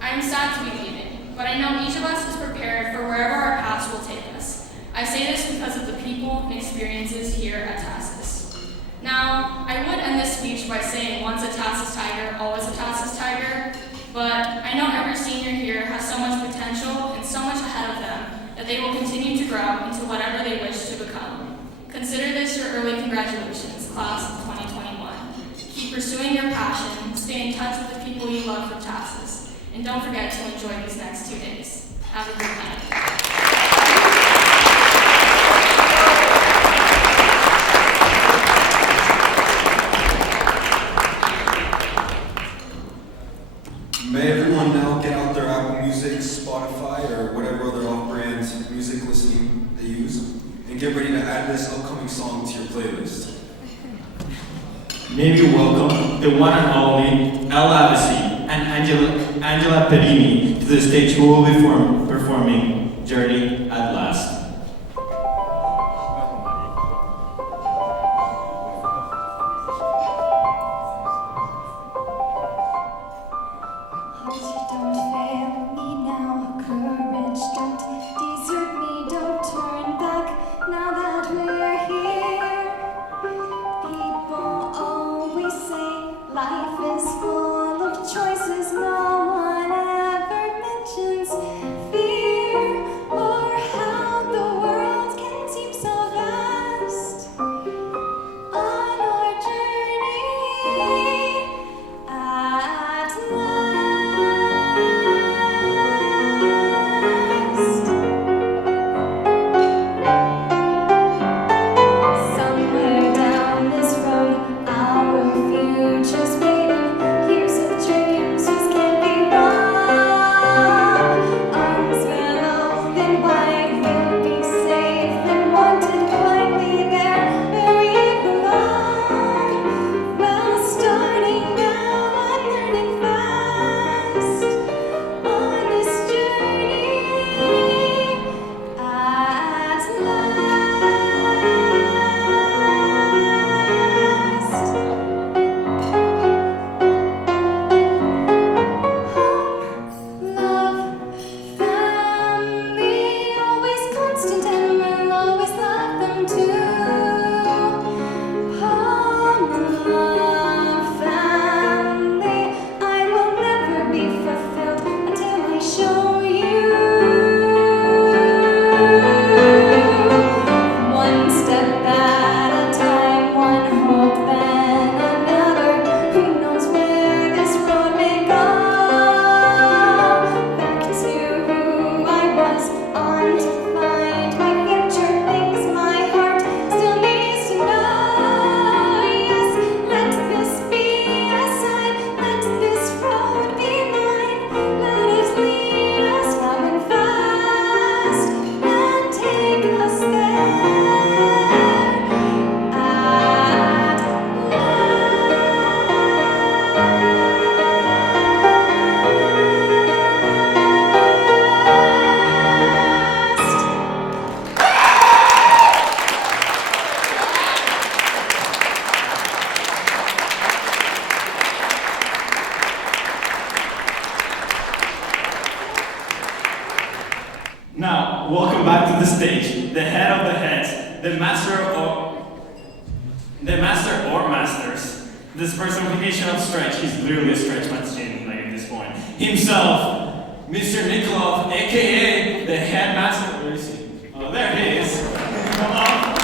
I am sad to be leaving, but I know each of us is prepared for wherever our paths will take us. I say this because of the people and experiences here at TASIS. Now, I would end this speech by saying once a TASIS tiger, always a TASIS tiger, but I know every senior here has so much potential and so much ahead of them that they will continue to grow into whatever they wish to become. Consider this your early congratulations, class of 2021. Keep pursuing your passion, stay in touch with the people you love from TASIS, and don't forget to enjoy these next 2 days. Have a good night. May everyone now get out their Apple Music, Spotify, or whatever other off-brand music listening they use, and get ready to add this upcoming song to your playlist. May we welcome the one and only Ella Abisi and Angela Perini to the stage who will be performing Journey at Last. the master or masters, this personification of stretch, he's literally a stretch machine, like at this point, himself, Mr. Nikoloff, aka the headmaster. Where is he? Oh, there he is. Come on.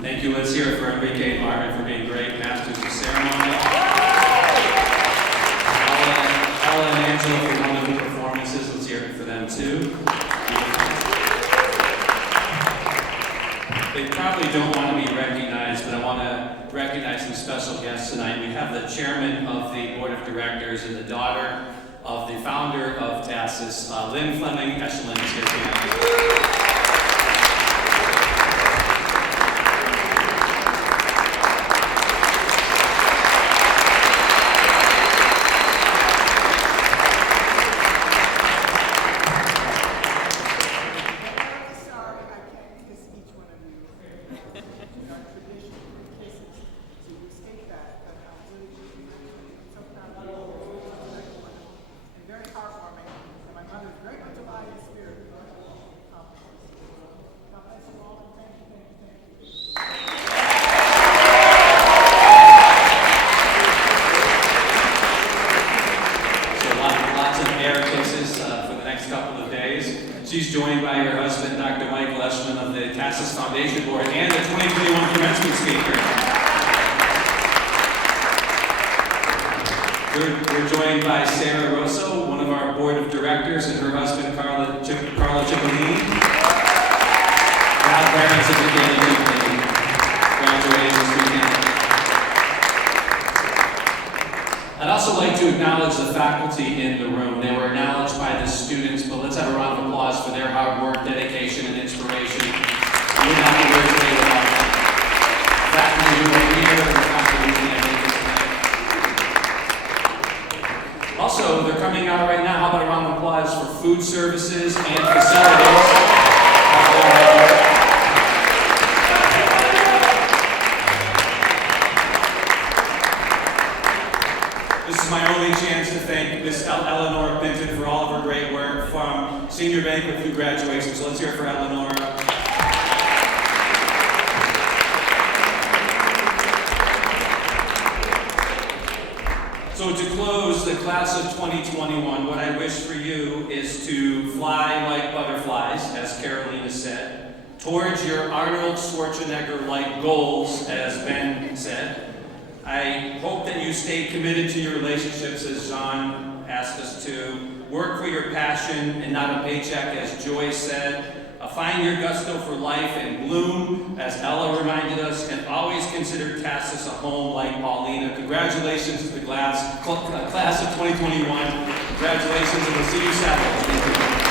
Thank you. Let's hear it for Enrique and Martin for being great masters of ceremony. Ella and Angela for wonderful performances. Let's hear it for them too. They probably don't want to be recognized, but I want to recognize some special guests tonight. We have the chairman of the board of directors and the daughter of the founder of TASIS, Lynn Fleming Aeschliman is here tonight. She's joined by her husband, Dr. Aeschliman of the TASIS Foundation Board and the 2021 commencement speaker. We're joined by Sarah Rosso, one of our board of directors, and her husband, Carla Cipollini. Proud parents of the Cipollini, graduating this weekend. I'd also like to acknowledge the faculty in the room. They were acknowledged by the students, but let's have a round of applause for their hard work, dedication, and inspiration. We would not be here today without faculty who are here and contributing tonight. Also, they're coming out right now. How about a round of applause for food services and facilities? This is my only chance to thank Miss Eleanor Benton for all of her great work from Senior Banquet through graduation. So let's hear it for Eleanor. So to close the class of 2021, what I wish for you is to fly like butterflies, as Carolina said, towards your Arnold Schwarzenegger-like goals, as Ben said. I hope that you stay committed to your relationships, as John asked us to. Work for your passion and not a paycheck, as Joy said. Find your gusto for life and bloom, as Ella reminded us, and always consider TASIS a home like Paulina. Congratulations to the class of 2021. Congratulations, and we'll see you Saturday. Thank you.